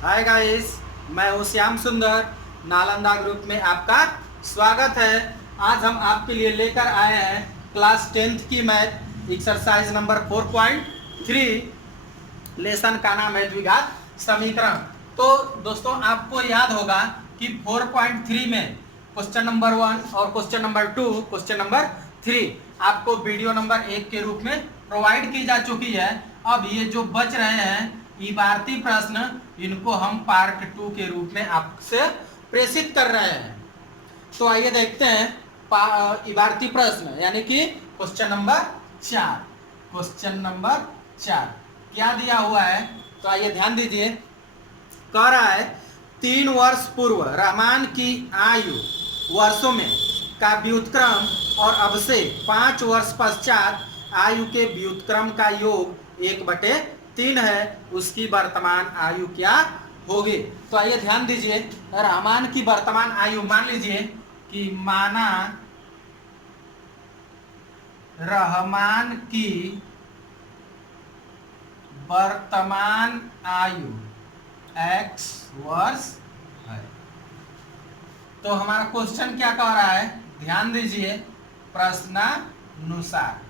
Hi guys, मैं हूँ श्याम सुंदर। नालंदा ग्रुप में आपका स्वागत है। आज हम आपके लिए लेकर आए हैं क्लास 10th की मैथ एक्सरसाइज नंबर 4.3। लेसन का नाम है द्विघात समीकरण। तो दोस्तों, आपको याद होगा कि 4.3 में क्वेश्चन नंबर 1 और क्वेश्चन नंबर 2, क्वेश्चन नंबर 3 आपको वीडियो नंबर 1 के रूप में प्रोवाइड की जा चुकी है। अब ये जो बच रहे हैं इबारती प्रश्न, इनको हम पार्ट 2 के रूप में आपसे प्रेषित कर रहे हैं। तो आइए देखते हैं इबारती प्रश्न यानी कि क्वेश्चन नंबर 4। क्वेश्चन नंबर 4 क्या दिया हुआ है, तो आइए ध्यान दीजिए। कह रहा है 3 वर्ष पूर्व रहमान की आयु वर्षों में का व्युत्क्रम और अब से 5 वर्ष पश्चात आयु के व्युत्क्रम का योग 1/3 है। उसकी वर्तमान आयु क्या होगी? तो आइए ध्यान दीजिए। रहमान की वर्तमान आयु मान लीजिए कि माना रहमान की वर्तमान आयु x वर्ष है। तो हमारा क्वेश्चन क्या कह रहा है, ध्यान दीजिए। प्रश्नानुसार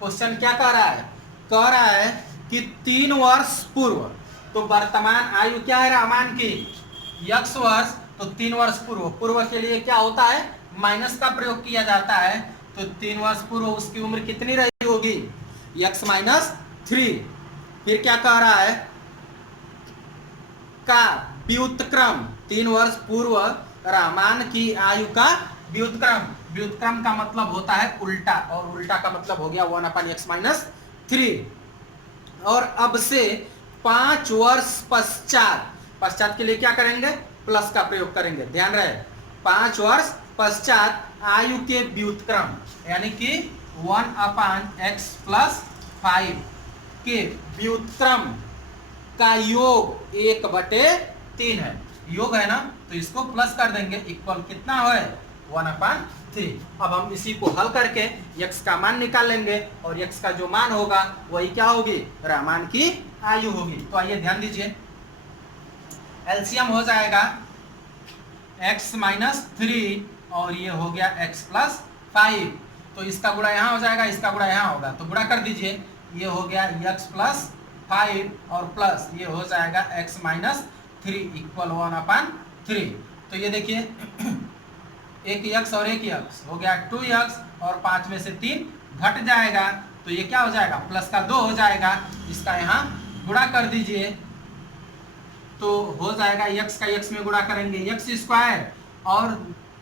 क्वेश्चन क्या कह रहा है? कह रहा है कि 3 वर्ष पूर्व, तो वर्तमान आयु क्या है रहमान की? x वर्ष। तो 3 वर्ष पूर्व, पूर्व के लिए क्या होता है? माइनस का प्रयोग किया जाता है। तो 3 वर्ष पूर्व उसकी उम्र कितनी रही होगी? x - 3। फिर क्या कह रहा है? का व्युत्क्रम, 3 वर्ष पूर्व रहमान की आयु का व्युत्क्रम। व्युत्क्रम का मतलब होता है उल्टा, और उल्टा का मतलब हो गया 1/x - 3। और अब से 5 वर्ष पश्चात, पश्चात के लिए क्या करेंगे? प्लस का प्रयोग करेंगे, ध्यान रहे। 5 वर्ष पश्चात आयु के व्युत्क्रम यानी कि 1/x + 5 के व्युत्क्रम का योग 1/3 है। योग है ना, तो इसको प्लस कर देंगे, इक्वल कितना है? 1/3। अब हम इसी को हल करके x का मान निकाल लेंगे, और x का जो मान होगा वही क्या होगी? रहमान की आयु होगी। तो आइए ध्यान दीजिए। एलसीएम हो जाएगा x - 3 और ये हो गया x + 5। तो इसका गुणा यहाँ हो जाएगा, इसका गुणा यहाँ होगा, तो गुणा कर दीजिए। ये हो गया x + 5 और प्लस ये हो जाएगा x - 3 इक्वल 1/3। तो ये देखिए एक x और एक x हो गया 2x, और 5 में से 3 घट जाएगा, तो ये क्या हो जाएगा? प्लस का 2 हो जाएगा। इसका यहाँ गुणा कर दीजिए, तो हो जाएगा x का x में गुणा करेंगे x² और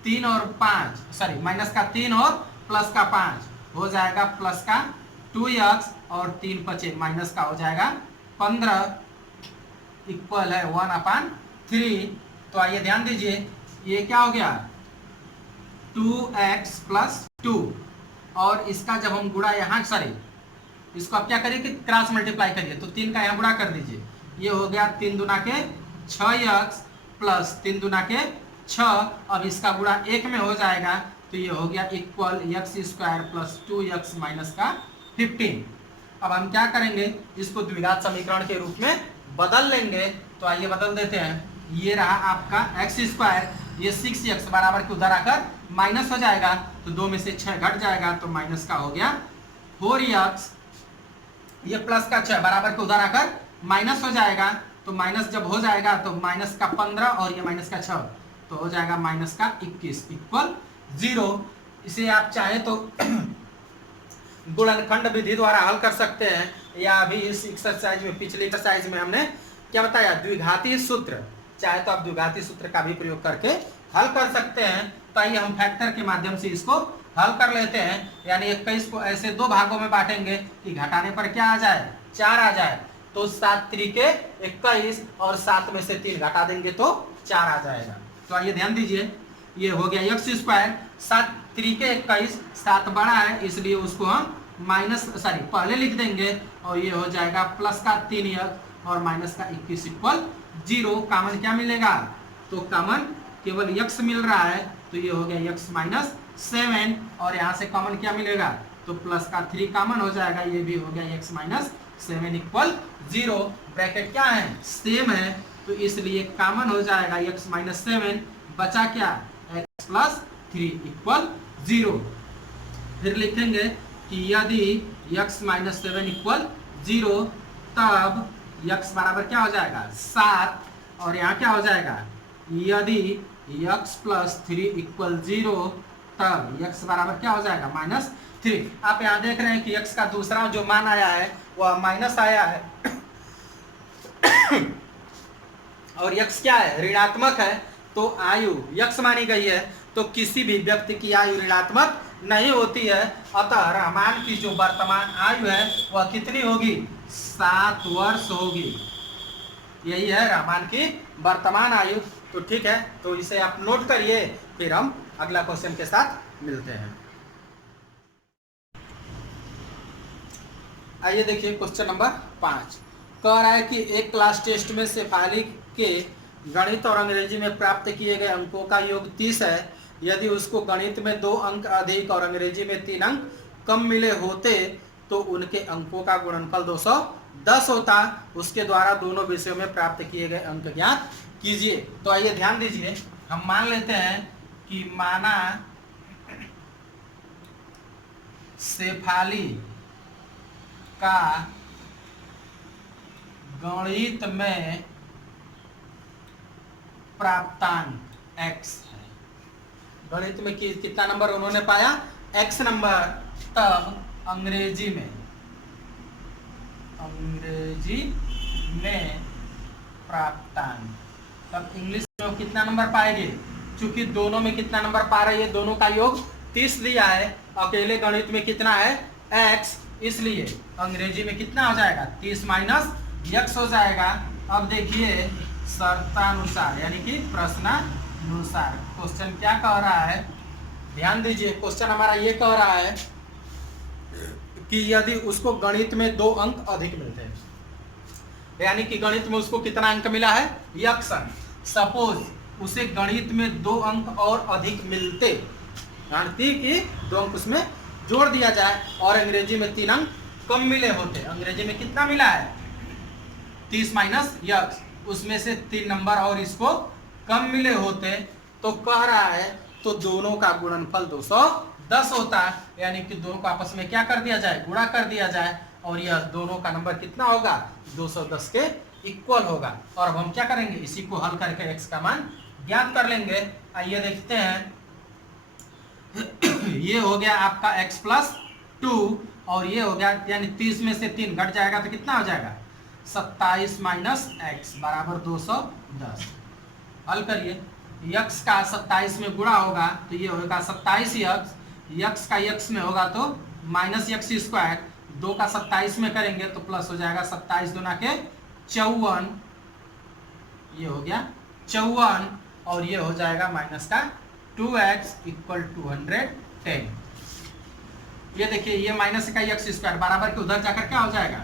3 और 5, सॉरी माइनस का 3 और प्लस का 5 हो जाएगा प्लस का 2x, और 3 बचे माइनस का हो जाएगा 15 इक्वल है 1/3। तो आइए ध्यान दीजिए, ये क्या हो गया? 2x + 2, और इसका जब हम गुणा यहाँ, सॉरी इसको आप क्या करिए कि क्रॉस मल्टीप्लाई करिए, तो 3 का यहाँ गुणा कर दीजिए। ये हो गया 3 दूना के 6x प्लस 3 दूना के 6। अब इसका गुणा 1 में हो जाएगा, तो ये हो गया इक्वल x² + 2x - का 15। अब हम क्या करेंगे? इसको द्विघात समीकरण के रूप में बदल लेंगे। तो आइए बदल देते हैं। ये रहा आपका x², ये 6x बराबर के उधर आकर माइनस हो जाएगा, तो 2 में से 6 घट जाएगा, तो माइनस का हो गया 4x। ये प्लस का 6 बराबर के उधर आकर माइनस हो जाएगा, तो माइनस जब हो जाएगा तो माइनस का 15 और ये माइनस का 6, तो हो जाएगा माइनस का 21 इक्वल 0। इसे आप चाहे तो गुणनखंड विधि द्वारा हल कर सकते हैं, या अभी इस एक्सरसाइज में, पिछली एक्सरसाइज में हमने क्या बताया? द्विघाती सूत्र। चाहे तो आप द्विघाती सूत्र का भी प्रयोग करके हल कर सकते हैं। तो आइए हम फैक्टर के माध्यम से इसको हल कर लेते हैं। यानी 21 को ऐसे 2 भागों में बांटेंगे कि घटाने पर क्या आ जाए? 4 आ जाए। तो 7 × 3 = 21, और 7 में से 3 घटा देंगे तो 4 आ जाएगा। तो आइए ध्यान दीजिए, ये हो गया x², 7 × 3 = 21, 7 बड़ा है इसलिए उसको हम पहले लिख देंगे, और ये हो जाएगा प्लस का 3x और माइनस का 21 इक्वल 0। कॉमन क्या मिलेगा? तो कॉमन केवल x मिल रहा है, तो ये हो गया x - 7, और यहाँ से कॉमन क्या मिलेगा? तो प्लस का 3 कॉमन हो जाएगा, ये भी हो गया x - 7 इक्वल 0। ब्रैकेट क्या है? सेम है, तो इसलिए कॉमन हो जाएगा x माइनस 7, बचा क्या x प्लस 3 इक्वल 0। फिर लिखेंगे कि यदि x माइनस 7 इक्वल 0 तब x बराबर क्या हो जाएगा 7, और यहाँ क्या हो जाएगा यदि x प्लस 3 इक्वल 0 तब x बराबर क्या हो जाएगा -3। आप यहाँ देख रहे हैं कि x का दूसरा जो मान आया है वह माइनस आया है और x क्या है ऋणात्मक है, तो आयु x मानी गई है, तो किसी भी व्यक्ति की आयु ऋणात्मक नहीं होती है। अतः रहमान की जो वर्तमान आयु है वह कितनी होगी 7 वर्ष होगी। यही है रहमान की वर्तमान आयु। तो ठीक है, तो इसे आप नोट करिए, फिर हम अगला क्वेश्चन के साथ मिलते हैं। आइए देखिए क्वेश्चन नंबर 5 कह रहा है कि एक क्लास टेस्ट में शेफाली के गणित और अंग्रेजी में प्राप्त किए गए अंकों का योग 30 है। यदि उसको गणित में 2 अंक अधिक और अंग्रेजी में 3 अंक कम मिले होते तो उनके अंकों का गुणनफल 210 होता। उसके द्वारा दोनों विषयों में प्राप्त किए गए अंक ज्ञात कीजिए। तो आइए ध्यान दीजिए, हम मान लेते हैं कि माना शेफाली का गणित में प्राप्तांक x है। गणित में कितना नंबर उन्होंने पाया x नंबर। तब अंग्रेजी में प्राप्तांक, तब इंग्लिश में कितना नंबर पाएंगे, चूंकि दोनों में कितना नंबर पा रहे हैं, दोनों का योग 30 दिया है, अकेले गणित में कितना है x, इसलिए अंग्रेजी में कितना हो जाएगा 30 माइनस x हो जाएगा। अब देखिए शर्तानुसार यानी कि प्रश्नानुसार क्वेश्चन क्या कह रहा है, ध्यान दीजिए। क्वेश्चन हमारा ये कह रहा है कि यदि उसको गणित में 2 अंक अधिक मिलते हैं, यानी कि गणित में उसको कितना अंक मिला है x, सपोज उसे गणित में 2 अंक और अधिक मिलते, यानी कि 2 अंक उसमें जोड़ दिया जाए, और अंग्रेजी में 3 अंक कम मिले होते। अंग्रेजी में कितना मिला है 30 माइनस x, उसमें से 3 नंबर और इसको कम मिले होते, तो कह रहा है तो दोनों का गुणनफल 210 होता है, यानी कि दोनों को आपस में क्या कर दिया जाए गुणा कर दिया जाए, और यह दोनों का नंबर कितना होगा 210 के इक्वल होगा। और अब हम क्या करेंगे इसी को हल करके x का मान ज्ञात कर लेंगे। आइए देखते हैं, ये हो गया आपका x प्लस 2 और ये हो गया, यानी 30 में से 3 घट जाएगा तो कितना हो जाएगा 27 माइनस x बराबर 210। हल करिए, x का 27 में गुणा होगा तो ये होगा 27x, x का x में होगा तो माइनस एक्स स्क्वायर, 2 का 27 में करेंगे तो प्लस हो जाएगा 27 दूना के 54, ये हो गया 54, और ये हो जाएगा माइनस का 2x इक्वल 210। ये देखिए ये माइनस का एक्स स्क्वायर बराबर के उधर जाकर क्या हो जाएगा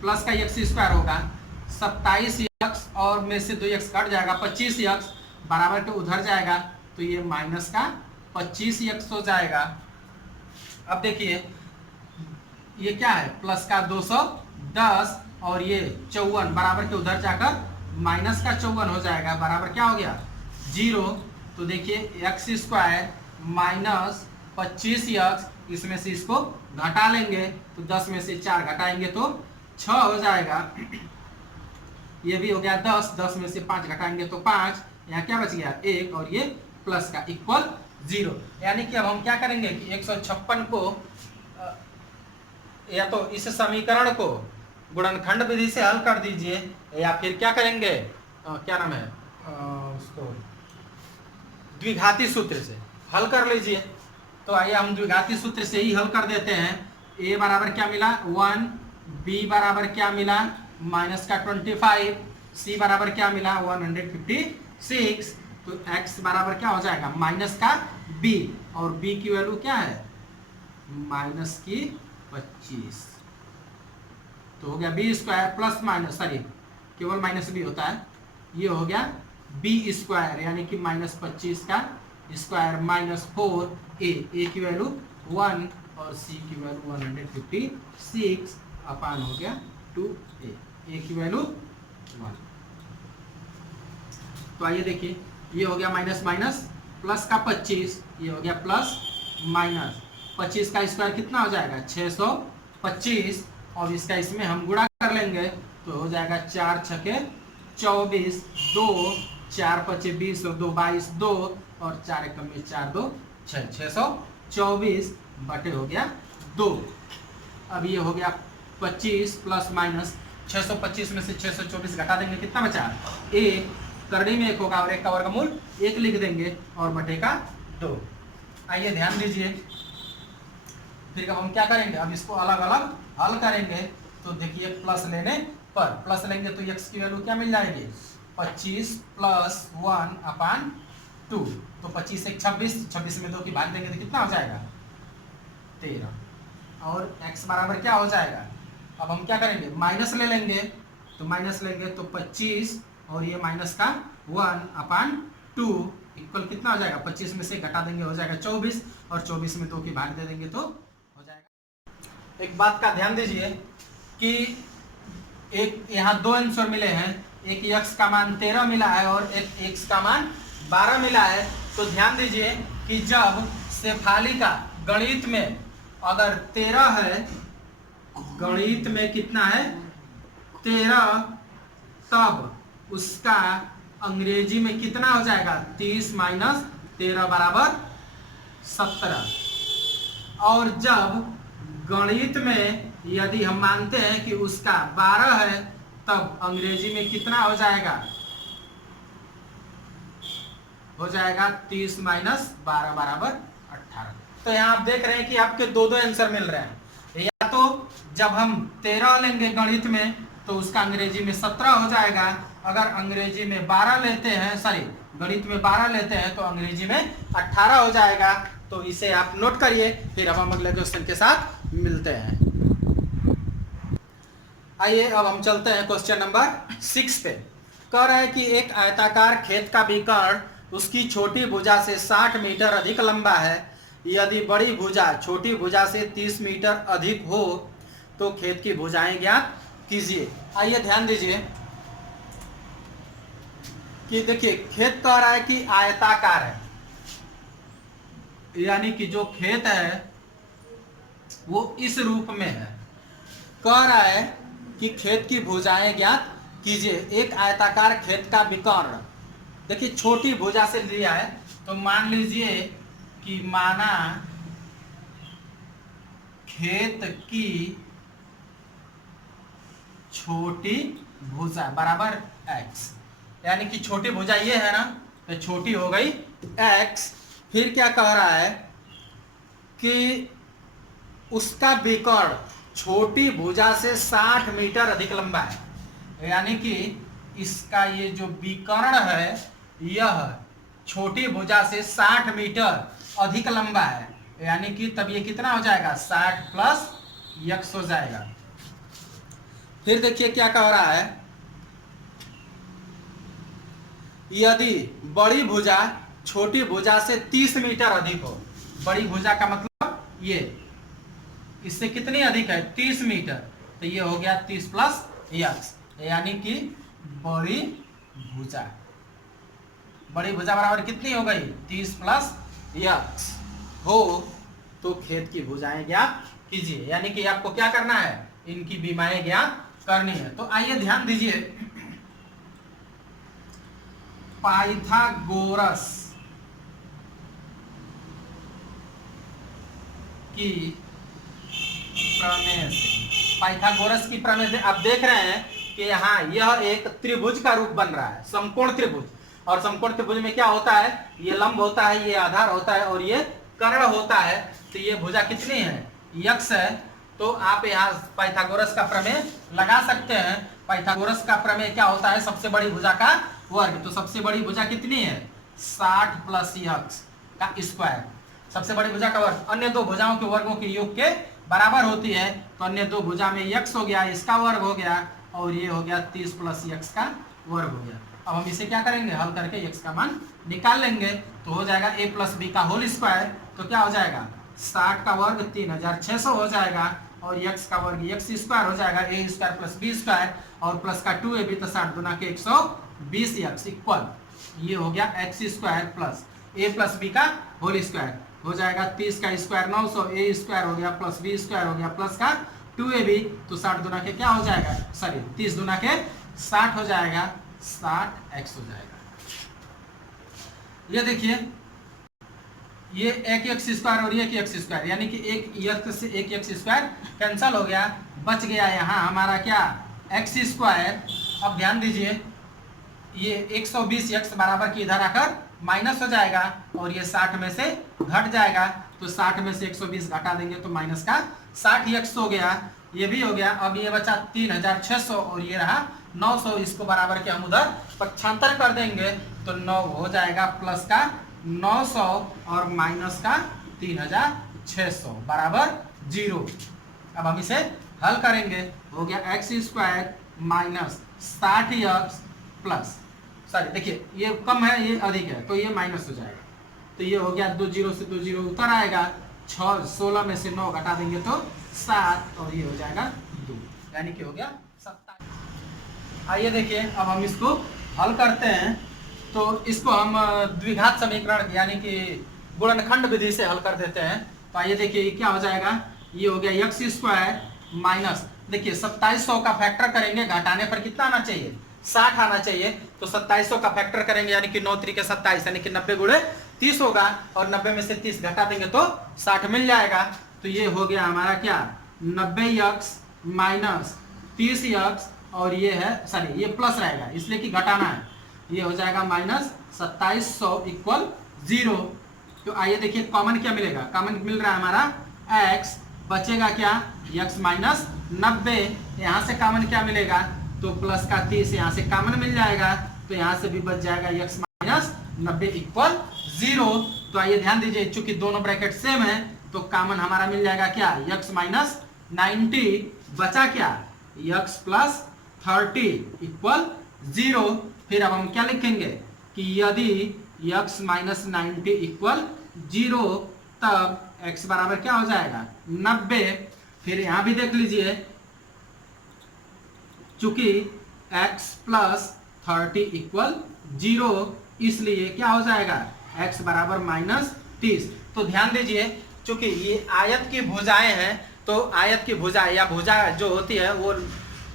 प्लस का एक्स स्क्वायर होगा, 27x और में से 2x कट जाएगा 25x बराबर के उधर जाएगा तो ये माइनस का 25x हो जाएगा। अब देखिए ये क्या है प्लस का 210 और ये 54 बराबर के उधर जाकर माइनस का 54 हो जाएगा, बराबर क्या हो गया 0। तो देखिए एक्स स्क्वायर माइनस 25x, इसमें से इसको घटा लेंगे तो 10 में से 4 घटाएंगे तो 6 हो जाएगा, ये भी हो गया 10, 10 में से 5 घटाएंगे तो 5, यहाँ क्या बच गया 1 और ये प्लस का इक्वल 0। यानी कि अब हम क्या करेंगे कि 156 को या तो इस समीकरण को गुणनखंड विधि से हल कर दीजिए, या फिर क्या करेंगे क्या नाम है उसको द्विघाती सूत्र से हल कर लीजिए। तो आइए हम द्विघाती सूत्र से ही हल कर देते हैं। a बराबर क्या मिला 1, b बराबर क्या मिला माइनस का 25, c बराबर क्या मिला 156, तो x बराबर क्या हो जाएगा माइनस का b, और b की वैल्यू क्या है माइनस की 25, तो हो गया B square plus minus sorry केवल माइनस बी होता है, ये हो गया बी स्क्वायर यानी कि माइनस 25 का स्क्वायर माइनस 4a, a की वैल्यू 1 और c की वैल्यू 156 अपान हो गया 2a, a की वैल्यू 1। तो आइए देखिए, ये हो गया माइनस माइनस, प्लस का 25, ये हो गया प्लस माइनस 25 का स्क्वायर कितना हो जाएगा 625, और इसका इसमें हम गुणा कर लेंगे तो हो जाएगा 4 छके 24, 2 4 पचे 20 और 2 22, 2 और 4 एकम में 4 2 6, 624 बटे हो गया 2। अब ये हो गया 25 प्लस माइनस 625 में से 624 घटा देंगे, कितना बचा 1, करनी में 1 होगा और 1 का वर्गमूल 1 लिख देंगे और बटे का 2। आइए ध्यान दीजिए, फिर अब हम क्या करेंगे, अब इसको अलग अलग हल करेंगे। तो देखिए प्लस लेने पर प्लस लेंगे तो x की वैल्यू क्या मिल जाएगी 25 प्लस 1/2, तो 25 एक 26, 26 में 2 की भाग देंगे तो कितना हो जाएगा 13, और x बराबर क्या हो जाएगा। अब हम क्या करेंगे, माइनस ले लेंगे, तो माइनस लेंगे तो 25 और ये माइनस का 1/2 इक्वल कितना हो जाएगा, 25 में से घटा देंगे हो जाएगा 24, और 24 में 2 की भाग दे देंगे तो हो जाएगा। एक बात का ध्यान दीजिए कि एक यहाँ 2 आंसर मिले हैं, एक x का मान 13 मिला है और एक x का मान 12 मिला है। तो ध्यान दीजिए कि जब शेफाली का गणित में अगर 13 है, गणित में कितना है 13, तब उसका अंग्रेजी में कितना हो जाएगा 30 माइनस 13 बराबर 17। और जब गणित में यदि हम मानते हैं कि उसका 12 है, तब अंग्रेजी में कितना हो जाएगा 30 माइनस 12 बराबर 18। तो यहाँ आप देख रहे हैं कि आपके दो आंसर मिल रहे हैं। या तो जब हम 13 लेंगे गणित में तो उसका अंग्रेजी में 17 हो जाएगा, अगर अंग्रेजी में 12 लेते हैं, सॉरी गणित में 12 लेते हैं तो अंग्रेजी में 18 हो जाएगा। तो इसे आप नोट करिए, फिर अब हम अगले क्वेश्चन के साथ मिलते हैं। आइए अब हम चलते हैं क्वेश्चन नंबर 6 पे। कह रहा है कि एक आयताकार खेत का विकर्ण उसकी छोटी भुजा से 60 मीटर अधिक लंबा है, यदि बड़ी भुजा छोटी भुजा से 30 मीटर अधिक हो तो खेत की भुजाएं ज्ञात कीजिए। आइए ध्यान दीजिए कि देखिए खेत कह रहा है कि आयताकार है, यानी कि जो खेत है वो इस रूप में है। कह रहा है कि खेत की भुजाएं ज्ञात कीजिए। एक आयताकार खेत का विकर्ण, देखिए छोटी भुजा से लिया है, तो मान लीजिए कि माना खेत की छोटी भुजा बराबर x, यानी कि छोटी भुजा ये है ना, तो छोटी हो गई x। फिर क्या कह रहा है कि उसका विकर्ण छोटी भुजा से 60 मीटर अधिक लंबा है, यानी कि इसका ये जो विकर्ण है यह छोटी भुजा से 60 मीटर अधिक लंबा है, यानी कि तब ये कितना हो जाएगा 60 प्लस x हो जाएगा। फिर देखिए क्या कह रहा है, यदि बड़ी भुजा छोटी भुजा से 30 मीटर अधिक हो, बड़ी भुजा का मतलब ये इससे कितनी अधिक है 30 मीटर, तो ये हो गया 30 प्लस x, यानी कि बड़ी भुजा बराबर कितनी हो गई 30 प्लस x हो तो खेत की भुजाएं ज्ञात कीजिए। यानी कि आपको क्या करना है, इनकी विमाएं ज्ञात करनी है। तो आइए ध्यान दीजिए, पाइथागोरस की प्रमेय से, पाइथागोरस की प्रमेय से आप देख रहे हैं कि यहाँ यह एक त्रिभुज का रूप बन रहा है, समकोण त्रिभुज। और समकोण त्रिभुज में क्या होता है, ये लंब होता है, ये आधार होता है और ये कर्ण होता है। तो ये भुजा कितनी है x है, तो आप यहाँ पाइथागोरस का प्रमेय लगा सकते हैं। पाइथागोरस का प्रमेय क्या होता है, सबसे बड़ी भुजा का वर्ग। तो सबसे बड़ी भुजा कितनी है 60 प्लस x का स्क्वायर, सबसे बड़ी भुजा का वर्ग अन्य दो भुजाओं के वर्गों के योग के बराबर होती है। तो अन्य दो भुजा में x हो गया, इसका वर्ग हो गया, और ये हो गया 30 प्लस x का वर्ग हो गया। अब हम इसे क्या करेंगे, हल करके x का मान निकाल लेंगे, तो हो जाएगा a प्लस बी का होल स्क्वायर। तो क्या हो जाएगा 60 का वर्ग 3600 हो जाएगा, और x का वर्ग x स्क्वायर हो जाएगा, a square plus B square, और प्लस का 2ab तो 60 गुना के 120x इक्वल ये हो गया एक्स स्क्वायर प्लस ए प्लस बी का होल स्क्वायर हो जाएगा 30 का स्क्वायर 900, ए स्क्वायर हो गया प्लस बी स्क्वायर हो गया प्लस का 2ab, तो 60 दुना के क्या हो जाएगा, सॉरी 30 दुना के 60 हो जाएगा, 60x हो जाएगा। ये देखिए ये एक एक्स स्क्वायर और एक एक्स स्क्वायर यानी कि एक एक्स से एक एक्स स्क्वायर कैंसल हो गया, बच गया यहाँ हमारा क्या एक्स स्क्वायर। अब ध्यान दीजिए ये 120x बराबर की इधर आकर माइनस हो जाएगा और ये 60 में से घट जाएगा, तो 60 में से 120 घटा देंगे तो माइनस का 60x हो गया, ये भी हो गया। अब ये बचा 3600 और ये रहा 900, इसको बराबर के हम उधर पक्षांतर कर देंगे तो 9 हो जाएगा प्लस का 900 और माइनस का 3600 बराबर 0। अब हम इसे हल करेंगे, हो गया x square minus 60x plus, sorry देखिए ये कम है ये अधिक है तो ये माइनस हो जाएगा, तो ये हो गया 2 0 से 2 0 उतर आएगा, 16 में से 9 घटा देंगे तो 7 और ये हो जाएगा 2, यानी कि हो गया 27। आइए देखिए अब हम इसको हल करते हैं, तो इसको हम द्विघात समीकरण यानी कि गुणनखंड विधि से हल कर देते हैं। तो आइए देखिए ये क्या हो जाएगा, ये हो गया एक्स स्क्वायर माइनस, देखिए 2700 का फैक्टर करेंगे, घटाने पर कितना आना चाहिए 60 आना चाहिए, तो 2700 का फैक्टर करेंगे यानी कि 9 3 27 यानी कि 90 गुणे 30 होगा और 90 में से 30 घटा देंगे तो 60 मिल जाएगा। तो ये हो गया हमारा क्या 90x माइनस 30x और ये है सॉरी ये प्लस रहेगा इसलिए कि घटाना है, ये हो जाएगा माइनस 2700 इक्वल 0। तो आइए देखिए कॉमन क्या मिलेगा, कॉमन मिल रहा है हमारा x, बचेगा क्या x माइनस 90, यहाँ से कॉमन क्या मिलेगा तो प्लस का 30 यहाँ से कॉमन मिल जाएगा, तो यहाँ से भी बच जाएगा x माइनस 90 इक्वल 0। तो आइए ध्यान दीजिए चूंकि दोनों ब्रैकेट सेम है तो कॉमन हमारा मिल जाएगा क्या x माइनस 90, बचा क्या x प्लस 30 इक्वल 0। फिर अब हम क्या लिखेंगे कि यदि x माइनस 90 इक्वल 0 तब x बराबर क्या हो जाएगा 90। फिर यहां भी देख लीजिए चूंकि x प्लस 30 इक्वल 0 इसलिए क्या हो जाएगा x बराबर माइनस 30। तो ध्यान दीजिए चूंकि ये आयत की भुजाएं हैं तो आयत की भुजा या भुजा जो होती है वो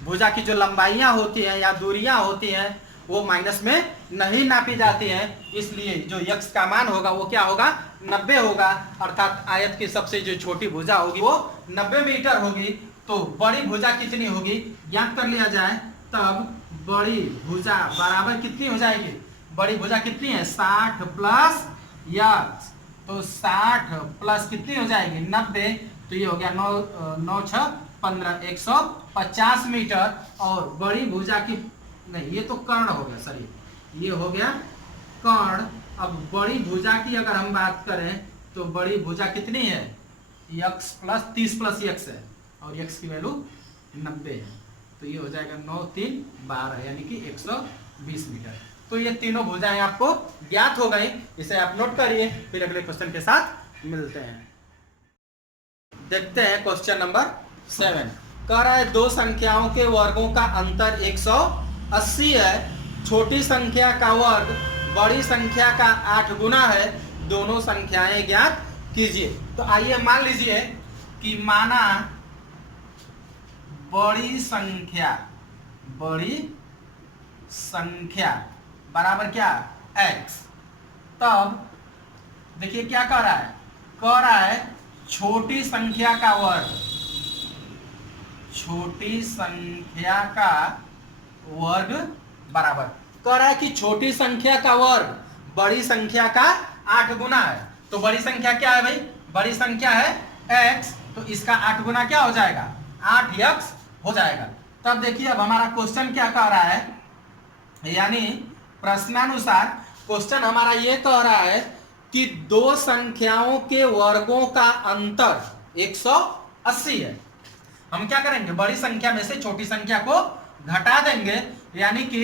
भुजा की जो लंबाइयां होती हैं या दूरियां होती हैं वो माइनस में नहीं नापी जाती हैं, इसलिए जो x का मान होगा वो क्या होगा 90 होगा, अर्थात आयत की सबसे जो छोटी भुजा होगी वो 90 मीटर होगी। तो बड़ी भुजा कितनी होगी ज्ञात कर लिया जाए, तब बड़ी भुजा बराबर कितनी हो जाएगी, बड़ी भुजा कितनी है 60 प्लस x, तो 60 प्लस कितनी हो जाएगी 90, तो ये हो गया 9 6 15 150 मीटर। और बड़ी भुजा की नहीं ये तो कर्ण हो गया, सॉरी ये हो गया कर्ण। अब बड़ी भुजा की अगर हम बात करें तो बड़ी भुजा कितनी है x प्लस 30 प्लस x है और x की वैल्यू 90 है, तो ये हो जाएगा 9 3 12 यानी कि 120 मीटर। तो ये तीनों भुजाएं आपको ज्ञात हो गई, इसे आप नोट करिए, फिर अगले क्वेश्चन के साथ मिलते हैं। देखते हैं क्वेश्चन नंबर 7, कह रहा है दो संख्याओं के वर्गों का अंतर 180 है, छोटी संख्या का वर्ग बड़ी संख्या का 8 गुना है, दोनों संख्याएं ज्ञात कीजिए। तो आइए मान लीजिए कि माना बड़ी संख्या बराबर क्या x, तब देखिए क्या कह रहा है छोटी संख्या का वर्ग, छोटी संख्या का वर्ग बराबर, कह रहा है कि छोटी संख्या का वर्ग बड़ी संख्या का 8 गुना है। तो बड़ी संख्या क्या है भाई, बड़ी संख्या है x, तो इसका 8 गुना क्या हो जाएगा 8x हो जाएगा। तब देखिए अब हमारा क्वेश्चन क्या कह रहा है, यानी प्रश्नानुसार क्वेश्चन हमारा ये कह रहा है कि दो संख्याओं के वर्गों का अंतर 180 है। हम क्या करेंगे बड़ी संख्या में से छोटी संख्या को घटा देंगे, यानी कि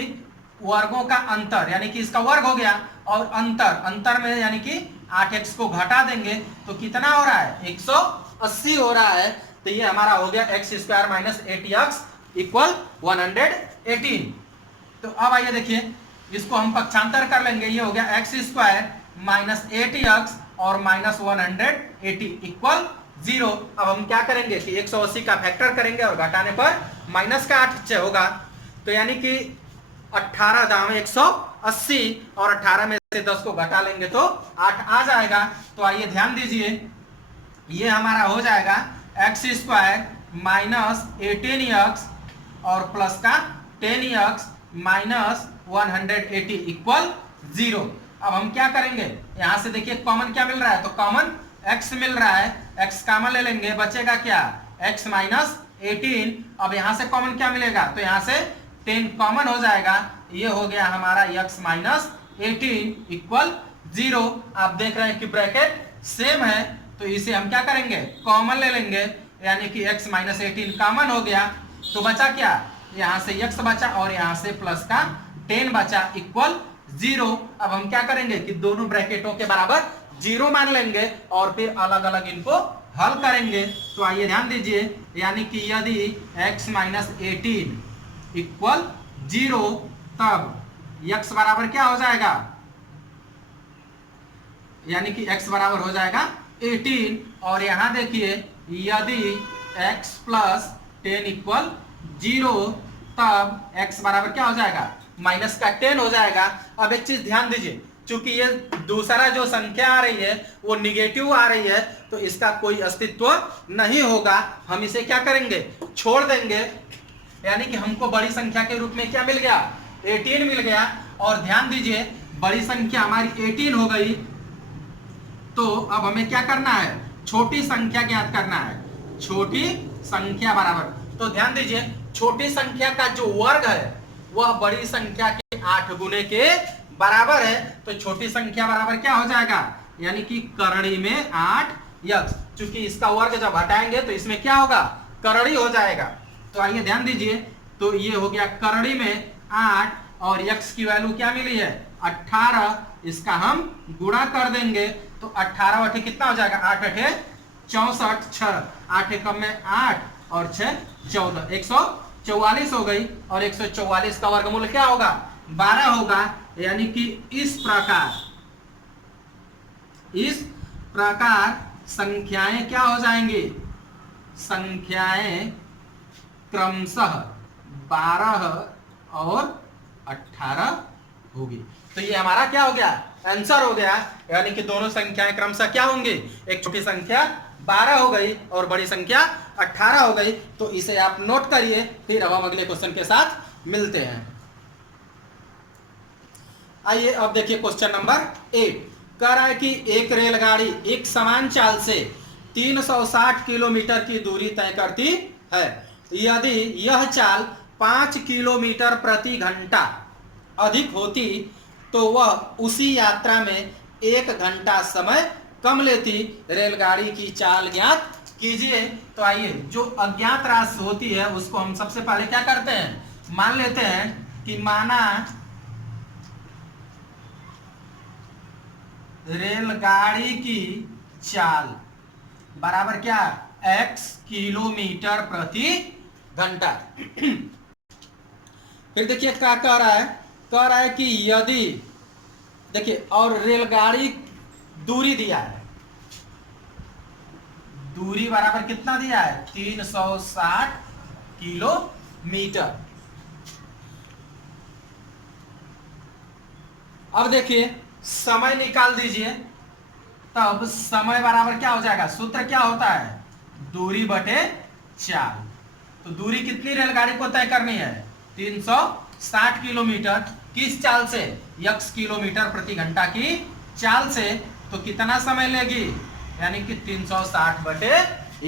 वर्गों का अंतर यानी कि इसका वर्ग हो गया और अंतर में यानी कि 8x को घटा देंगे तो कितना हो रहा है 180 हो रहा है। तो ये हमारा हो गया x square minus 8x equal 118। तो अब आइए देखिए इसको हम पक्षांतर कर लेंगे, ये हो गया एक्स स्क्वायर माइनस 8x और माइनस 180 इक्वल 0। अब हम क्या करेंगे कि 180 का फैक्टर करेंगे और घटाने पर माइनस का 8 होगा, तो यानी कि 18 दाम 180 और 18 में से 10 को घटा लेंगे तो 8 आ जाएगा। तो आइए ध्यान दीजिए, ये हमारा हो जाएगा एक्स स्क्वायर माइनस 18x और प्लस का 10x माइनस 180 इक्वल 0। अब हम क्या करेंगे, यहां से देखिए कॉमन क्या मिल रहा है, तो कॉमन x मिल रहा है, x कॉमन ले लेंगे, बचेगा क्या x माइनस 18। अब यहां से कॉमन क्या मिलेगा, तो यहां से 10 कॉमन हो जाएगा, ये हो गया हमारा x माइनस 18 इक्वल 0। आप देख रहे हैं कि ब्रैकेट सेम है, तो इसे हम क्या करेंगे कॉमन ले लेंगे, यानी कि x माइनस 18 कॉमन हो गया, तो बचा क्या, यहां से x बचा और यहां से प्लस का 10 बचा इक्वल 0। अब हम क्या करेंगे कि दोनों ब्रैकेटों के बराबर 0 मान लेंगे और फिर अलग अलग इनको हल करेंगे। तो आइए ध्यान दीजिए, यानी कि यदि x माइनस 18 इक्वल 0 तब x बराबर क्या हो जाएगा, यानी कि x बराबर हो जाएगा 18। और यहां देखिए यदि x प्लस 10 इक्वल 0 तब x बराबर क्या हो जाएगा, माइनस का 10 हो जाएगा। अब एक चीज ध्यान दीजिए, चूंकि ये दूसरा जो संख्या आ रही है वो निगेटिव आ रही है, तो इसका कोई अस्तित्व नहीं होगा, हम इसे क्या करेंगे छोड़ देंगे, यानी कि हमको बड़ी संख्या के रूप में क्या मिल गया 18 मिल गया। और ध्यान दीजिए बड़ी संख्या हमारी 18 हो गई, तो अब हमें क्या करना है, छोटी संख्या ज्ञात करना है, छोटी संख्या बराबर। तो ध्यान दीजिए छोटी संख्या का जो वर्ग है वह बड़ी संख्या के 8 गुने के बराबर है, तो छोटी संख्या बराबर क्या हो जाएगा, यानी कि करड़ी में 8x, चूंकि इसका वर्ग जब हटाएंगे तो इसमें क्या होगा करड़ी हो जाएगा। तो आइए ध्यान दीजिए, तो ये हो गया करड़ी में 8 और x की वैल्यू क्या मिली है 18, इसका हम गुणा कर देंगे तो 18 8 कितना हो जाएगा, 8 8 64, 6 8 कम में 8 और 6 14, 144 हो गई, और 144 का वर्गमूल क्या होगा 12 होगा। यानी कि इस प्रकार संख्याएं क्या हो जाएंगी, संख्याएं क्रमशः 12 और 18 होगी। तो ये हमारा क्या हो गया आंसर हो गया, यानी कि दोनों संख्याएं क्रमशः क्या होंगी, एक छोटी संख्या 12 हो गई और बड़ी संख्या 18 हो गई। तो इसे आप नोट करिए, फिर अब हम अगले क्वेश्चन के साथ मिलते हैं। आइए अब देखिए क्वेश्चन नंबर 8, कह रहा है कि एक रेलगाड़ी एक समान चाल से 360 किलोमीटर की दूरी तय करती है, यदि यह चाल 5 किलोमीटर प्रति घंटा अधिक होती तो वह उसी यात्रा में 1 घंटा समय कम लेती, रेलगाड़ी की चाल ज्ञात कीजिए। तो आइए जो अज्ञात राशि होती है उसको हम सबसे पहले क्या करते हैं, मान लेते हैं कि माना रेलगाड़ी की चाल बराबर क्या x किलोमीटर प्रति घंटा। फिर देखिए क्या कह रहा है कि यदि देखिए और रेलगाड़ी दूरी दिया है, दूरी बराबर कितना दिया है 360 किलोमीटर। अब देखिए समय निकाल दीजिए, तब समय बराबर क्या हो जाएगा, सूत्र क्या होता है दूरी बटे चाल। तो दूरी कितनी रेलगाड़ी को तय करनी है 360 किलोमीटर, किस चाल से x किलोमीटर प्रति घंटा की चाल से, तो कितना समय लेगी, यानी कि 360 बटे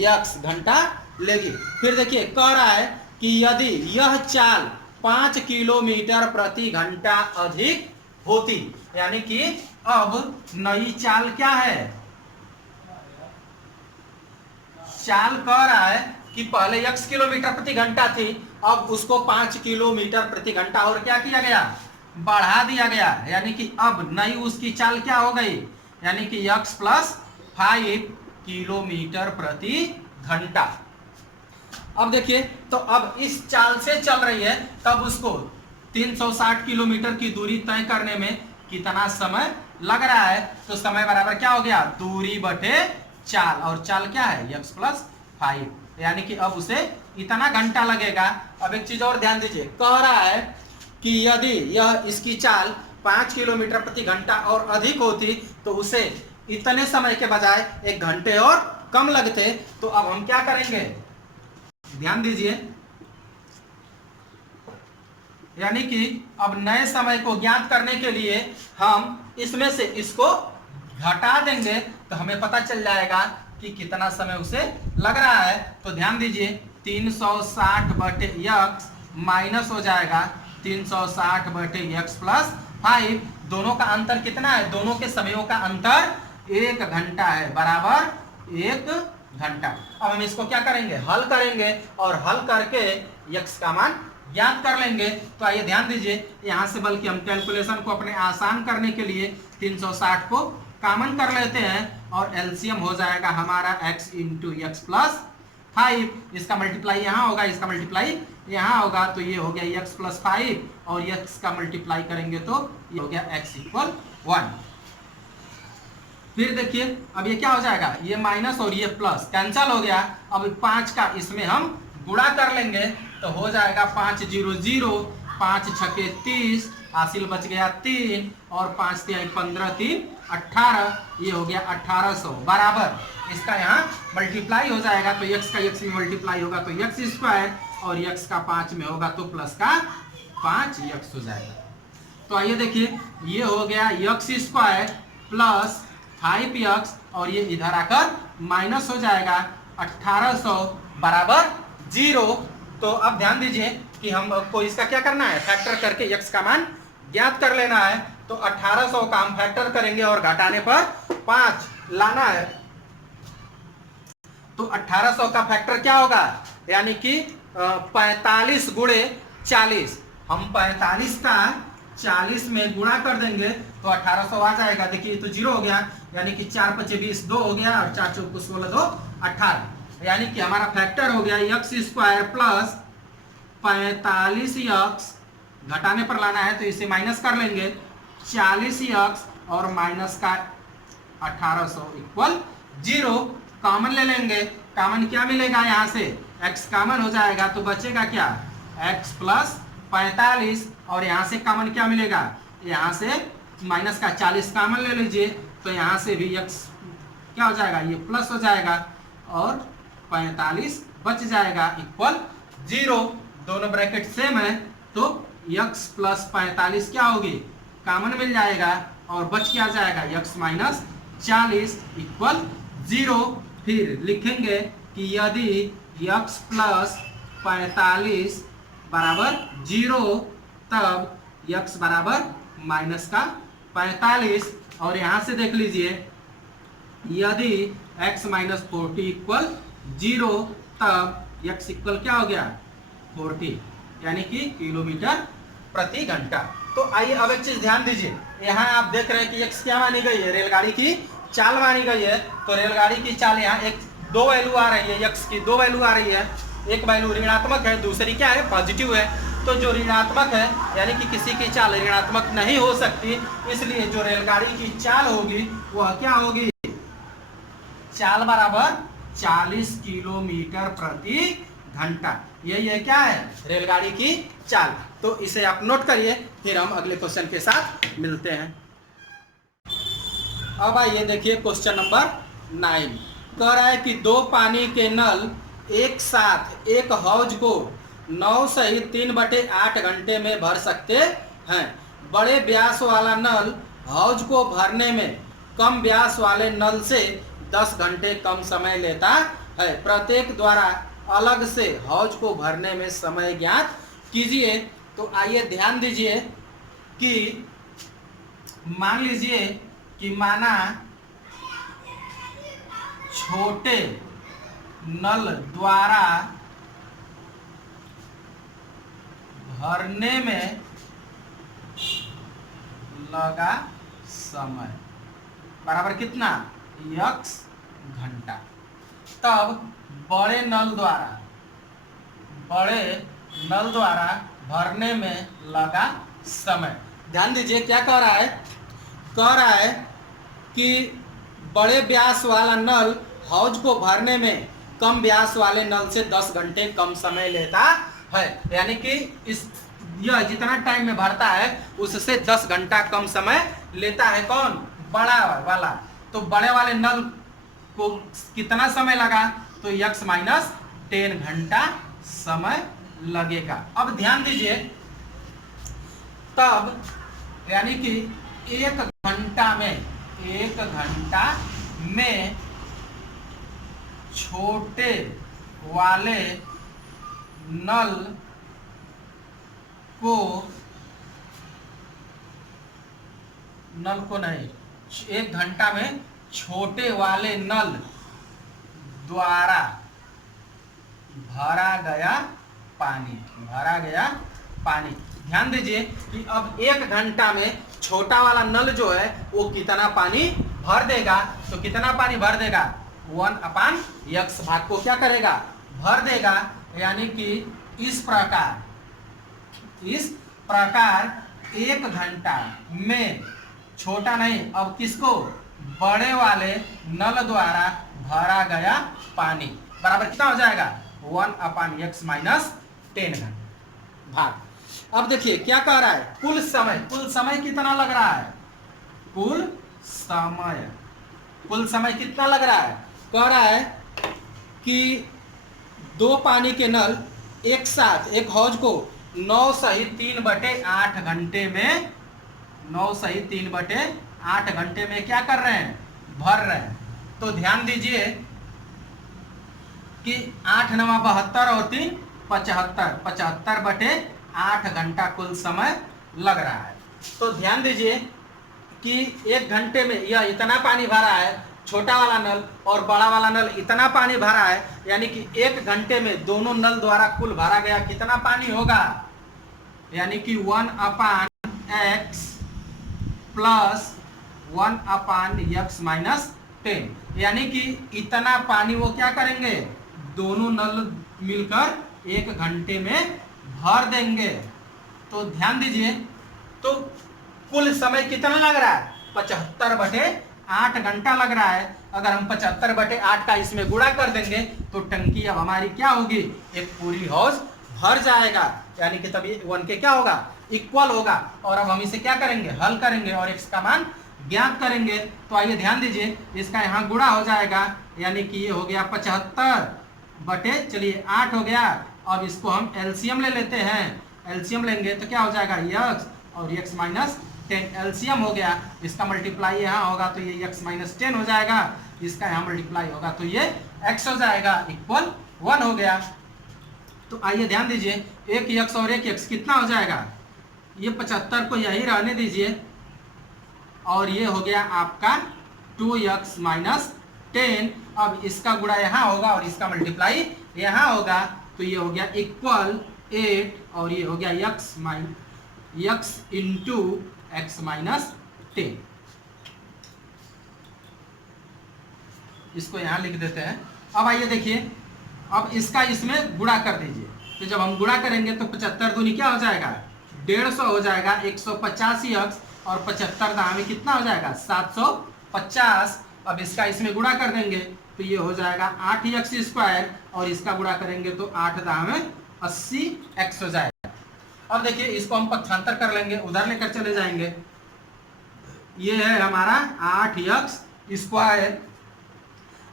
x घंटा लेगी। फिर देखिए कह रहा है कि यदि यह चाल 5 किलोमीटर प्रति घंटा अधिक होती, यानी कि अब नई चाल क्या है, चाल कह रहा है कि पहले x किलोमीटर प्रति घंटा थी, अब उसको 5 किलोमीटर प्रति घंटा और क्या किया गया बढ़ा दिया गया, यानी कि अब नई उसकी चाल क्या हो गई, यानी कि x प्लस 5 किलोमीटर प्रति घंटा। अब देखिए तो अब इस चाल से चल रही है, तब उसको 360 किलोमीटर की दूरी तय करने में कितना समय लग रहा है, तो समय बराबर क्या हो गया, दूरी बटे चाल, और चाल क्या है x प्लस 5, यानी कि अब उसे इतना घंटा लगेगा। अब एक चीज और ध्यान दीजिए, कह रहा है कि यदि यह इसकी चाल 5 किलोमीटर प्रति घंटा और अधिक होती तो उसे इतने समय के बजाय 1 घंटे और कम लगते। तो अब हम क्या करेंगे, ध्यान दीजिए, यानी कि अब नए समय को ज्ञात करने के लिए हम इसमें से इसको घटा देंगे तो हमें पता चल जाएगा कि कितना समय उसे लग रहा है। तो ध्यान दीजिए 360 बटे x माइनस हो जाएगा 360 बटे x प्लस 5, दोनों का अंतर कितना है, दोनों के समयों का अंतर 1 घंटा है, बराबर 1 घंटा। अब हम इसको क्या करेंगे, हल करेंगे और हल करके x का मान ज्ञात कर लेंगे। तो आइए ध्यान दीजिए, यहां से बल्कि हम कैलकुलेशन को अपने आसान करने के लिए 360 को कॉमन कर लेते हैं और एलसीएम हो जाएगा हमारा x इंटू एक्स प्लस 5, इसका मल्टीप्लाई यहाँ होगा, इसका मल्टीप्लाई यहाँ होगा, तो ये हो गया x प्लस 5 और x का मल्टीप्लाई करेंगे तो ये हो गया x इक्वल 1। फिर देखिए अब ये क्या हो जाएगा, ये माइनस और ये प्लस कैंसल हो गया। अब 5 का इसमें हम गुणा कर लेंगे तो हो जाएगा 5 0 0, 5 छके 30, हासिल बच गया 3 और 5 3 15 3 18, ये हो गया 1800, बराबर इसका यहाँ मल्टीप्लाई हो जाएगा तो x का x में मल्टीप्लाई होगा तो x स्क्वायर और x का 5 में होगा तो प्लस का 5x हो जाएगा। तो आइए देखिए ये हो गया x स्क्वायर प्लस 5x और ये इधर आकर माइनस हो जाएगा 1800 बराबर 0। तो अब ध्यान दीजिए कि हमको इसका क्या करना है, फैक्टर करके x का मान ज्ञात कर लेना है। तो 1800 का हम फैक्टर करेंगे और घटाने पर 5 लाना है, तो 1800 का फैक्टर क्या होगा, यानी कि 45 गुणे 40, हम 45 का 40 में गुणा कर देंगे तो 1800 आ जाएगा। देखिए तो 0 हो गया, यानी कि 4 5 20 2 हो गया और 4 4 16 2 18, यानी कि हमारा फैक्टर हो गया x स्क्वायर प्लस 45x, घटाने पर लाना है तो इसे माइनस कर लेंगे 40x और माइनस का 1800 इक्वल 0। कॉमन ले लेंगे, कॉमन क्या मिलेगा, यहाँ से x कॉमन हो जाएगा तो बचेगा क्या, x प्लस 45 और यहाँ से कॉमन क्या मिलेगा, यहाँ से माइनस का 40 कॉमन ले लीजिए तो यहाँ से भी x क्या हो जाएगा, ये प्लस हो जाएगा और 45 बच जाएगा इक्वल 0। दोनों ब्रैकेट सेम है तो x प्लस 45 क्या होगी, कॉमन मिल जाएगा और बच क्या जाएगा x माइनस 40 इक्वल 0। फिर लिखेंगे कि यदि x प्लस 45 बराबर 0 तब x बराबर माइनस का 45, और यहाँ से देख लीजिए यदि x माइनस 40 इक्वल 0 तब x इक्वल क्या हो गया 40, यानी कि किलोमीटर प्रति घंटा। तो आइए अब एक चीज ध्यान दीजिए, यहाँ आप देख रहे हैं कि x क्या मानी गई है, रेलगाड़ी की चाल मानी गई है। तो रेलगाड़ी की चाल यहाँ एक 2 वैल्यू आ रही है, x की 2 वैल्यू आ रही है, एक वैल्यू ऋणात्मक है, दूसरी क्या है पॉजिटिव है। तो जो ऋणात्मक है यानी कि किसी की चाल ऋणात्मक नहीं हो सकती, इसलिए जो रेलगाड़ी की चाल होगी वह क्या होगी, चाल बराबर 40 किलोमीटर प्रति घंटा। ये क्या है, रेलगाड़ी की चाल। तो इसे आप नोट करिए, फिर हम अगले क्वेश्चन के साथ मिलते हैं। अब आइए देखिए क्वेश्चन नंबर 9, कह रहा है कि 2 पानी के नल एक साथ एक हौज को 9 सहित 3/8 घंटे में भर सकते हैं। बड़े व्यास वाला नल हौज को भरने में कम व्यास वाले नल से 10 घंटे कम समय लेता है। प्रत्येक द्वारा अलग से हौज को भरने में समय ज्ञात कीजिए। तो आइए ध्यान दीजिए कि मान लीजिए कि माना छोटे नल द्वारा भरने में लगा समय बराबर कितना, x घंटा। तब बड़े नल द्वारा भरने में लगा समय। ध्यान दीजिए क्या कह रहा है, कह रहा है कि बड़े व्यास वाला नल हौज को भरने में कम व्यास वाले नल से 10 घंटे कम समय लेता है। यानी कि इस यह जितना टाइम में भरता है उससे 10 घंटा कम समय लेता है। कौन? बड़ा वाला। तो बड़े वाले नल को कितना समय लगा? तो x माइनस 10 घंटा समय लगेगा। अब ध्यान दीजिए, तब यानी कि एक घंटा में छोटे वाले नल को नहीं, एक घंटा में छोटे वाले नल द्वारा भरा गया पानी। ध्यान दीजिए कि अब एक घंटा में छोटा वाला नल जो है वो कितना पानी भर देगा। तो कितना पानी भर देगा? 1/x भाग को क्या करेगा? भर देगा। यानी कि इस प्रकार एक घंटा में छोटा नहीं, अब किसको? बड़े वाले नल द्वारा भरा गया पानी बराबर कितना हो जाएगा? 1/x माइनस 10 भाग। अब देखिए क्या कह रहा है, कुल समय कितना लग रहा है? कुल समय कितना लग रहा है? कह रहा है कि 2 पानी के नल एक साथ एक हौज को 9 सही 3/8 घंटे में 9 सही 3/8 घंटे में क्या कर रहे हैं? भर रहे हैं। तो ध्यान दीजिए कि 8 9 72 और 3 75 75/8 घंटा कुल समय लग रहा है। तो ध्यान दीजिए कि एक घंटे में यह इतना पानी भरा है, छोटा वाला नल और बड़ा वाला नल इतना पानी भरा है। यानी कि एक घंटे में दोनों नल द्वारा कुल भरा गया कितना पानी होगा? यानी कि 1/x प्लस 1/x माइनस 10। यानी कि इतना पानी वो क्या करेंगे? दोनों नल मिलकर एक घंटे में भर देंगे। तो ध्यान दीजिए, तो कुल समय कितना लग रहा है? 75/8 घंटा लग रहा है। अगर हम 75/8 का इसमें गुणा कर देंगे तो टंकी अब हमारी क्या होगी? एक पूरी हौज भर जाएगा। यानी कि तब ये 1 के क्या होगा? इक्वल होगा। और अब हम इसे क्या करेंगे? हल करेंगे और x का मान ज्ञात करेंगे। तो आइए ध्यान दीजिए, इसका यहाँ गुणा हो जाएगा। यानी कि ये हो गया 75/8 हो गया। अब इसको हम एलसीएम ले लेते हैं। एलसीएम लेंगे तो क्या हो जाएगा? x और x माइनस 10 एलसीएम हो गया। इसका मल्टीप्लाई यहाँ होगा तो ये x माइनस 10 हो जाएगा। इसका यहाँ मल्टीप्लाई होगा तो ये x हो जाएगा, इक्वल 1 हो गया। तो आइए ध्यान दीजिए, एक x और एक x कितना हो जाएगा? ये 75 को यही रहने दीजिए और ये हो गया आपका 2x माइनस 10। अब इसका गुणा यहाँ होगा और इसका मल्टीप्लाई यहाँ होगा तो ये हो गया इक्वल 8 और ये हो गया x इंटू x माइनस 10। इसको यहाँ लिख देते हैं। अब आइए देखिए, अब इसका इसमें गुणा कर दीजिए। तो जब हम गुणा करेंगे तो 75 दूनी क्या हो जाएगा? 150 हो जाएगा। 185x और 75 दाम में कितना हो जाएगा? 750। अब इसका इसमें गुणा कर देंगे तो ये हो जाएगा 8x² और इसका गुणा करेंगे तो 8 दाम में 80x हो जाएगा। अब देखिए इसको हम पक्षांतर कर लेंगे, उधर लेकर चले जाएंगे। ये है हमारा 8x²,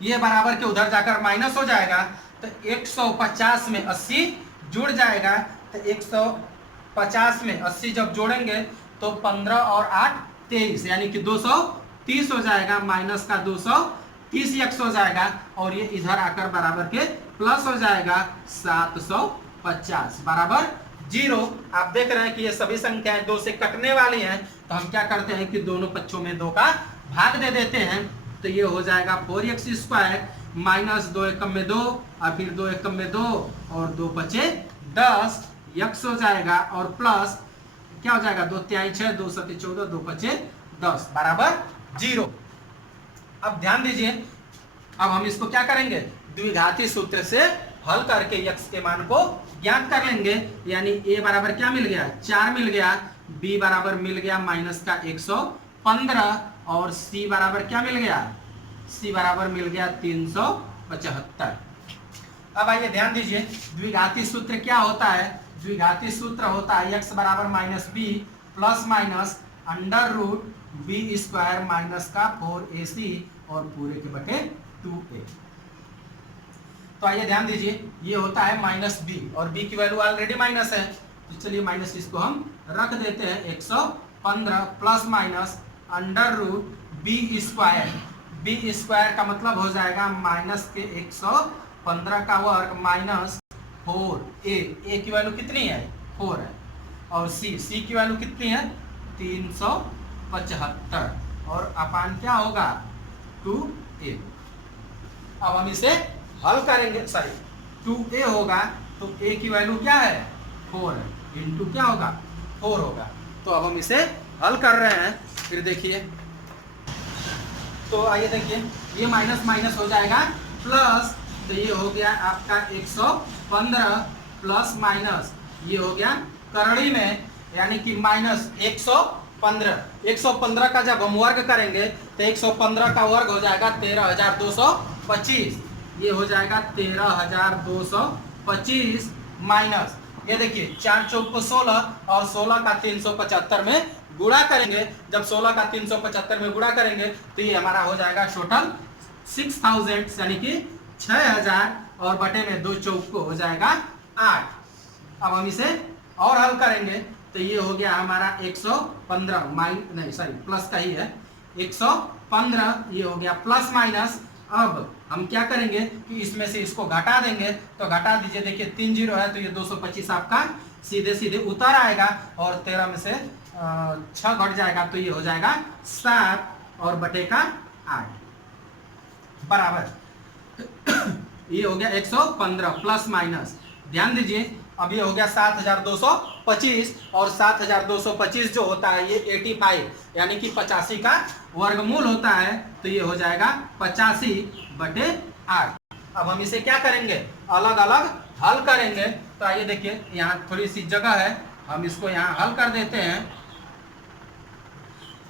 ये बराबर के उधर जाकर माइनस हो जाएगा तो 150 में 80 जुड़ जाएगा। तो 150 में 80 जब जोड़ेंगे तो 15 और 8 23 यानी कि 230 हो जाएगा। माइनस का 230x हो जाएगा और ये इधर आकर बराबर के प्लस हो जाएगा 750 बराबर 0। आप देख रहे हैं कि ये सभी संख्याएं 2 से कटने वाली हैं। तो हम क्या करते हैं कि दोनों पक्षों में 2 का भाग दे देते हैं। तो ये हो जाएगा 4x² माइनस 2 एकम में 2 और फिर 2 एकम में 2 और 2 बचे 10 x हो जाएगा और प्लस क्या हो जाएगा? 2 तिहाई 6, 2 सती 14, 2 बचे 10 बराबर 0। अब ध्यान दीजिए, अब हम इसको क्या करेंगे? द्विघाती सूत्र से हल करके x के मान को ज्ञात कर लेंगे। यानी a बराबर क्या मिल गया, 4 मिल गया, b बराबर मिल गया माइनस का 115 और c बराबर क्या मिल गया, c बराबर मिल गया 375। अब आइए ध्यान दीजिए, द्विघाती सूत्र क्या होता है, द्विघाती सूत्र होता है x बराबर minus B plus minus under root B square minus का 4ac और पूरे के बटे 2a। तो आइए ध्यान दीजिए, ये होता है माइनस बी और b की वैल्यू ऑलरेडी माइनस है, तो चलिए माइनस इसको हम रख देते हैं। 115 plus minus under root B square, B square का मतलब हो जाएगा माइनस के 115 का वर्ग माइनस 4a, a की वैल्यू कितनी है 4 है, और c की वैल्यू कितनी है 375 और अपान क्या होगा 2a। अब हम इसे हल करेंगे, सॉरी 2a होगा, तो a की वैल्यू क्या है 4 है, इंटू क्या होगा 4 होगा। तो अब हम इसे हल कर रहे हैं, फिर देखिए, तो आइए देखिए, ये माइनस माइनस हो जाएगा प्लस, तो ये हो गया आपका 115 प्लस माइनस, ये हो गया करड़ी में यानी कि माइनस 115 का जब हम वर्ग करेंगे तो 115 का वर्ग हो जाएगा 13,225, ये हो जाएगा 13,225 माइनस, ये देखिए 4 चौक को 16 और 16 का 375 में गुणा करेंगे, जब 16 का 375 में गुणा करेंगे तो ये हमारा हो जाएगा टोटल 6000 यानी कि 6000 और बटे में 2 चौक को हो जाएगा 8। अब हम इसे और हल करेंगे तो ये हो गया हमारा 115 नहीं सॉरी प्लस का ही है, 115 ये हो गया प्लस माइनस। अब हम क्या करेंगे कि इसमें से इसको घटा देंगे, तो घटा दीजिए, देखिए 3 जीरो है तो ये 225 आपका सीधे सीधे उतर आएगा और 13 में से 6 घट जाएगा तो ये हो जाएगा 7 और बटे का 8 बराबर ये हो गया 115 प्लस माइनस। ध्यान दीजिए, अब ये हो गया 7225 और 7225 जो होता है ये 85 यानी कि 85 का वर्गमूल होता है, तो ये हो जाएगा 85 बटे 8। अब हम इसे क्या करेंगे, अलग अलग हल करेंगे। तो आइए देखिए, यहाँ थोड़ी सी जगह है, हम इसको यहाँ हल कर देते हैं।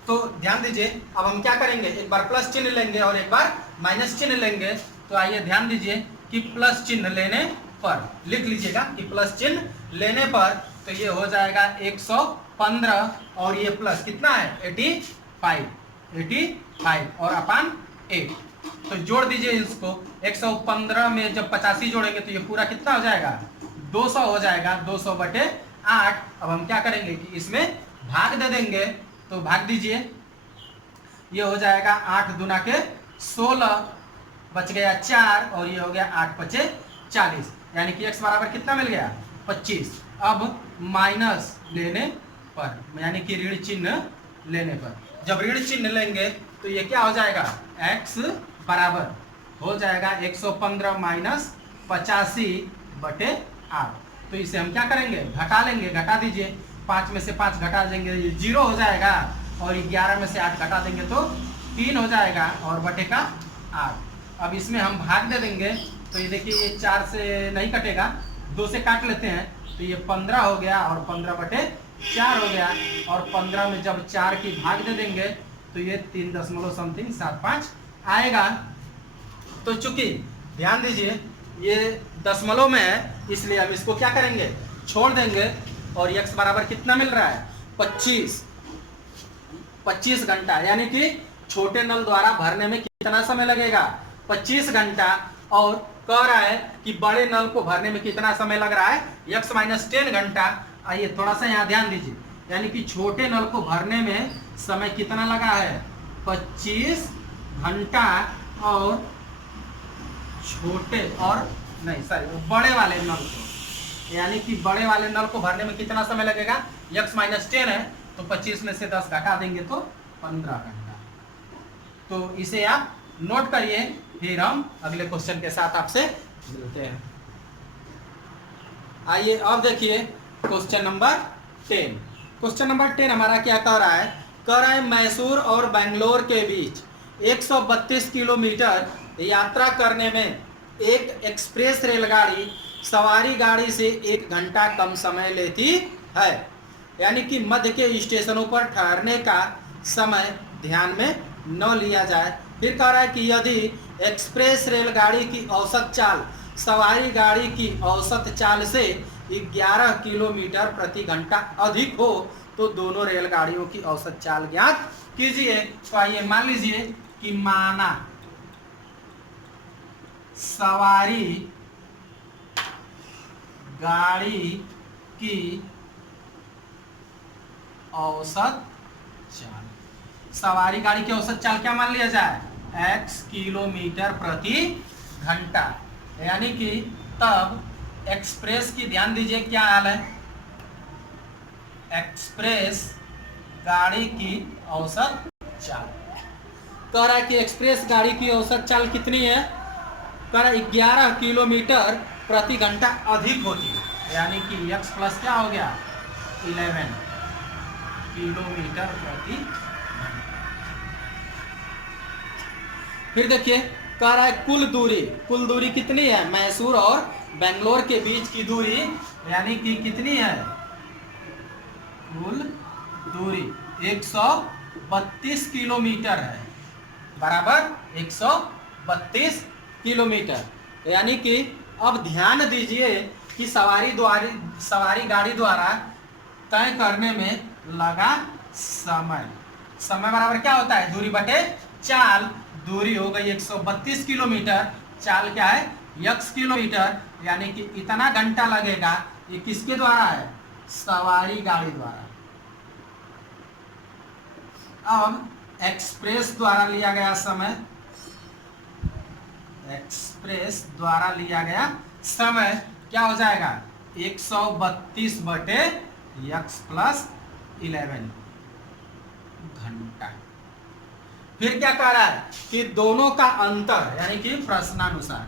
तो ध्यान दीजिए, अब हम क्या करेंगे, एक बार प्लस चिन्ह लेंगे और एक बार माइनस चिन्ह लेंगे। तो आइए ध्यान दीजिए कि प्लस चिन्ह लेने पर लिख लीजिएगा कि प्लस चिन्ह लेने पर तो ये हो जाएगा 115 और ये प्लस कितना है 85 और अपान 8। तो जोड़ दीजिए इसको, 115 में जब 85 जोड़ेंगे तो ये पूरा कितना हो जाएगा 200 हो जाएगा, 200 बटे 8। अब हम क्या करेंगे कि इसमें भाग दे देंगे, तो भाग दीजिए, ये हो जाएगा 8 दूना के 16 बच गया 4 और ये हो गया 8 पचे 40 यानी कि x बराबर कितना मिल गया 25। अब माइनस लेने पर यानी कि ऋण चिन्ह लेने पर, जब ऋण चिन्ह लेंगे तो ये क्या हो जाएगा x बराबर हो जाएगा 115 माइनस 85 बटे 8। तो इसे हम क्या करेंगे घटा लेंगे, घटा दीजिए, 5 में से 5 घटा देंगे ये 0 हो जाएगा और 11 में से 8 घटा देंगे तो 3 हो जाएगा और बटे का 8। अब इसमें हम भाग दे देंगे, तो ये देखिए ये 4 से नहीं कटेगा, 2 से काट लेते हैं तो ये 15 हो गया और 15 बटे 4 हो गया और 15 में जब 4 की भाग दे देंगे तो ये 3.75 आएगा। तो चूंकि ध्यान दीजिए ये दशमलव में है इसलिए हम इसको क्या करेंगे छोड़ देंगे और x बराबर कितना मिल रहा है 25 घंटा, यानी कि छोटे नल द्वारा भरने में कितना समय लगेगा 25 घंटा और कह रहा है कि बड़े नल को भरने में कितना समय लग रहा है x माइनस 10 घंटा। आइए थोड़ा सा यहाँ ध्यान दीजिए, यानी कि छोटे नल को भरने में समय कितना लगा है 25 घंटा और छोटे और नहीं सॉरी बड़े वाले नल को, यानी कि बड़े वाले नल को भरने में कितना समय लगेगा x माइनस 10 है तो 25 में से 10 घटा देंगे तो 15 घंटा। तो इसे आप नोट करिए, फिर हम अगले क्वेश्चन के साथ आपसे मिलते हैं। आइए अब देखिए क्वेश्चन नंबर 10। क्वेश्चन नंबर 10 हमारा क्या कह रहा है मैसूर और बेंगलोर के बीच 132 किलोमीटर यात्रा करने में एक एक्सप्रेस रेलगाड़ी सवारी गाड़ी से 1 घंटा कम समय लेती है। यानी कि मध्य के स्टेशनों पर ठहरने का समय ध्यान में न लिया जाए। फिर कह रहा है कि यदि एक्सप्रेस रेलगाड़ी की औसत चाल सवारी गाड़ी की औसत चाल से 11 किलोमीटर प्रति घंटा अधिक हो तो दोनों रेलगाड़ियों की औसत चाल ज्ञात कीजिए। तो आइए मान लीजिए कि माना सवारी गाड़ी की औसत चाल, सवारी गाड़ी की औसत चाल क्या मान लिया जाए, x किलोमीटर प्रति घंटा। यानी कि तब एक्सप्रेस की ध्यान दीजिए क्या हाल है, एक्सप्रेस गाड़ी की औसत चाल कह रहा है कि एक्सप्रेस गाड़ी की औसत चाल कितनी है, कह रहा है 11 किलोमीटर प्रति घंटा अधिक होती है। यानी कि x प्लस क्या हो गया 11 किलोमीटर प्रति घंटा। फिर देखिए कह रहा है कुल दूरी कितनी है, मैसूर और बेंगलोर के बीच की दूरी यानी कि कितनी है, कुल दूरी 132 किलोमीटर है, बराबर 132 किलोमीटर। यानी कि अब ध्यान दीजिए कि सवारी गाड़ी द्वारा तय करने में लगा समय बराबर क्या होता है, दूरी बटे चाल। दूरी हो गई 132 किलोमीटर, चाल क्या है x किलोमीटर, यानी कि इतना घंटा लगेगा। ये किसके द्वारा है, सवारी गाड़ी द्वारा। अब एक्सप्रेस द्वारा लिया गया समय, एक्सप्रेस द्वारा लिया गया समय क्या हो जाएगा 132 बटे x प्लस 11 घंटा। फिर क्या कह रहा है कि दोनों का अंतर यानी कि प्रश्नानुसार,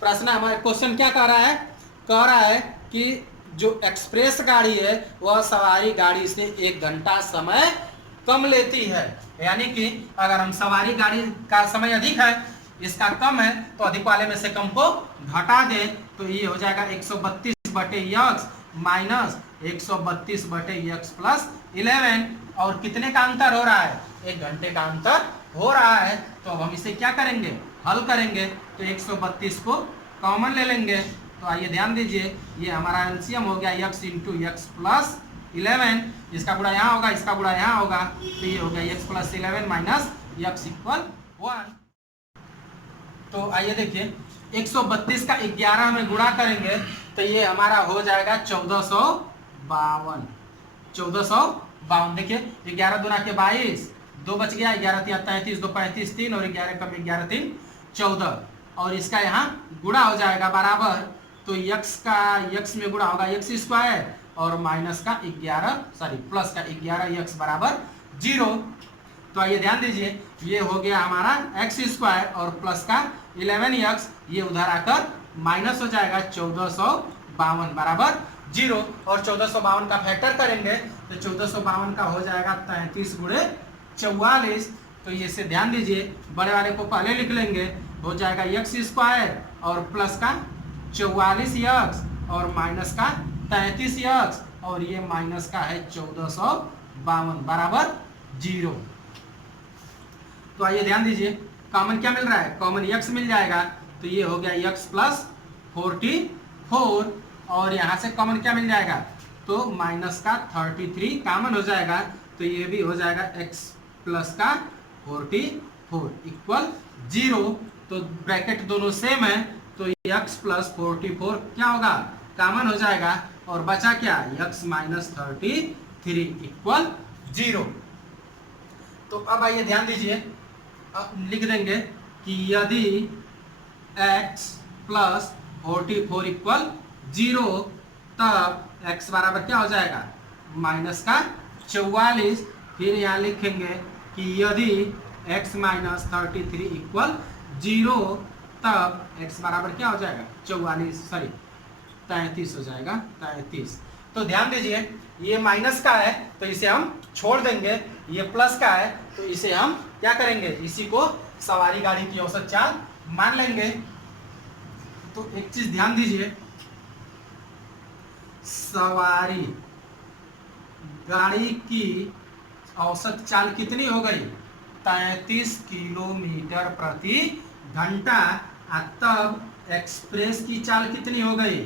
प्रश्न हमारे क्वेश्चन क्या कह रहा है कि जो एक्सप्रेस गाड़ी है वह सवारी गाड़ी से 1 घंटा समय कम लेती है। यानी कि अगर हम सवारी गाड़ी का समय अधिक है इसका कम है तो अधिक वाले में से कम को घटा दें तो ये हो जाएगा 132 बटे x माइनस 132 बटे x प्लस 11। और कितने का अंतर हो रहा है, 1 घंटे का अंतर हो रहा है। तो अब हम इसे क्या करेंगे, हल करेंगे। तो 132 को कॉमन ले लेंगे। तो आइए ध्यान दीजिए ये हमारा एलसीएम हो गया x इंटू एक्स प्लस 11, इसका गुणा यहाँ होगा, इसका गुणा यहाँ होगा, तो ये हो गया x plus 11 minus x equal 1। तो आइए देखिए 132 का 11 में गुणा करेंगे तो ये हमारा हो जाएगा 1452। 1452 देखिए 11 दूना के 22, 2 बच गया, 11 तिया 33, 2 35, 3 और 11 कम 11 3 14। और इसका यहाँ गुणा हो जाएगा बराबर, तो x में गुणा होगा x स्क्वायर और माइनस का 11 सॉरी प्लस का 11x बराबर 0। तो आइए ध्यान दीजिए ये हो गया हमारा x स्क्वायर और प्लस का 11x, ये उधर आकर माइनस हो जाएगा 1452 बराबर 0। और 1452 का फैक्टर करेंगे तो 1452 का हो जाएगा 33 गुणे 44। तो ये से ध्यान दीजिए बड़े वाले को पहले लिख लेंगे, हो जाएगा x स्क्वायर और प्लस का 44x और माइनस का 33x और ये माइनस का है 1452 बराबर 0। तो आइए ध्यान दीजिए कॉमन क्या मिल रहा है, कॉमन x मिल जाएगा तो ये हो गया x प्लस 44 और यहाँ से कॉमन क्या मिल जाएगा तो माइनस का 33 कॉमन हो जाएगा तो ये भी हो जाएगा x प्लस का 44 इक्वल 0। तो ब्रैकेट दोनों सेम है तो x प्लस 44 क्या होगा कॉमन हो जाएगा और बचा क्या x माइनस 33 इक्वल 0। तो अब आइए ध्यान दीजिए लिख देंगे कि यदि x प्लस 44 इक्वल 0 तब x बराबर क्या हो जाएगा माइनस का 44। फिर यहाँ लिखेंगे कि यदि x माइनस 33 इक्वल 0 तब x बराबर क्या हो जाएगा 33 हो जाएगा 33। तो ध्यान दीजिए, ये माइनस का है तो इसे हम छोड़ देंगे, ये प्लस का है तो इसे हम क्या करेंगे, इसी को सवारी गाड़ी की औसत चाल मान लेंगे। तो एक चीज ध्यान दीजिए, सवारी गाड़ी की औसत चाल कितनी हो गई, 33 किलोमीटर प्रति घंटा। तब एक्सप्रेस की चाल कितनी हो गई,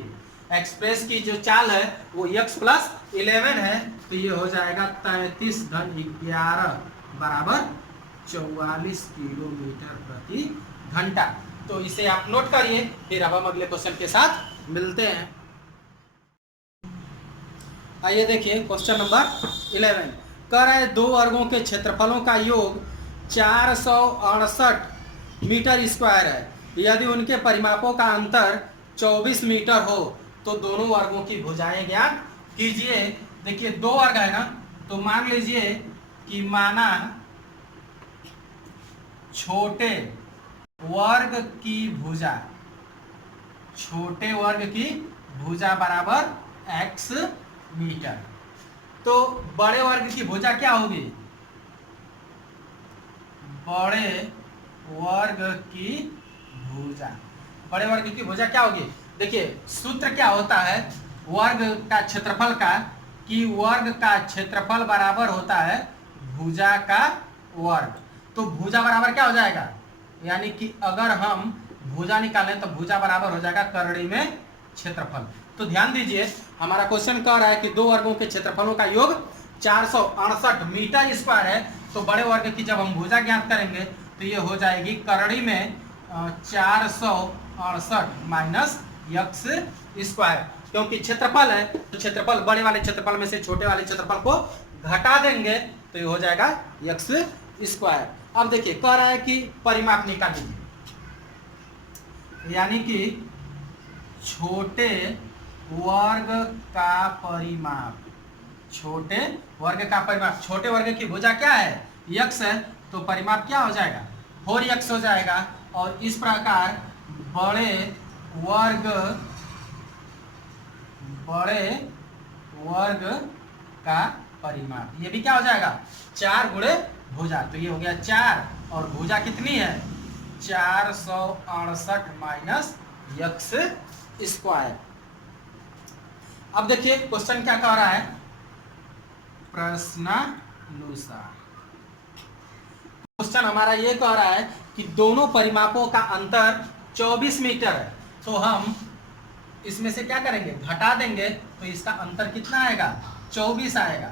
एक्सप्रेस की जो चाल है वो x+11 है, तो ये हो जाएगा 33 घन 11 बराबर 44 किलोमीटर प्रति घंटा। तो इसे आप नोट करिए, फिर अब हम अगले क्वेश्चन के साथ मिलते हैं। आइए देखिए क्वेश्चन नंबर 11, कह रहा है दो वर्गों के क्षेत्रफलों का योग 468 मीटर स्क्वायर है। यदि उनके परिमापों का अंतर 24 मीटर हो तो दोनों वर्गों की भुजाएं ज्ञात कीजिए। देखिए दो वर्ग है ना, तो मान लीजिए कि माना छोटे वर्ग की भुजा, छोटे वर्ग की भुजा बराबर x मीटर, तो बड़े वर्ग की भुजा क्या होगी, बड़े वर्ग की भुजा, बड़े वर्ग की भुजा क्या होगी। देखिए सूत्र क्या होता है वर्ग का क्षेत्रफल का, कि वर्ग का क्षेत्रफल बराबर होता है भुजा का वर्ग। तो भुजा बराबर क्या हो जाएगा, यानी कि अगर हम भुजा निकालें तो भुजा बराबर हो जाएगा करड़ी में क्षेत्रफल। तो ध्यान दीजिए, हमारा क्वेश्चन कह रहा है कि दो वर्गों के क्षेत्रफलों का योग 468 मीटर स्क्वायर है। तो बड़े वर्ग की जब हम भुजा ज्ञात करेंगे तो ये हो जाएगी करड़ी में 468 माइनस x स्क्वायर, क्योंकि क्षेत्रफल है तो क्षेत्रफल बड़े वाले क्षेत्रफल में से छोटे वाले क्षेत्रफल को घटा देंगे तो ये हो जाएगा x स्क्वायर। अब देखिए कह रहा है कि परिमाप निकाल लीजिए, यानी कि छोटे वर्ग का परिमाप, छोटे वर्ग का परिमाप, छोटे वर्ग की भुजा क्या है x है, तो परिमाप क्या हो जाएगा 4x हो जाएगा। और इस प्रकार बड़े वर्ग का परिमाप, ये भी क्या हो जाएगा 4 गुणे भुजा, तो ये हो गया 4 और भुजा कितनी है 468 माइनस x स्क्वायर। अब देखिए क्वेश्चन क्या कह रहा है, प्रश्नानुसार क्वेश्चन हमारा ये कह रहा है कि दोनों परिमापों का अंतर 24 मीटर है। तो हम इसमें से क्या करेंगे घटा देंगे, तो इसका अंतर कितना आएगा 24 आएगा।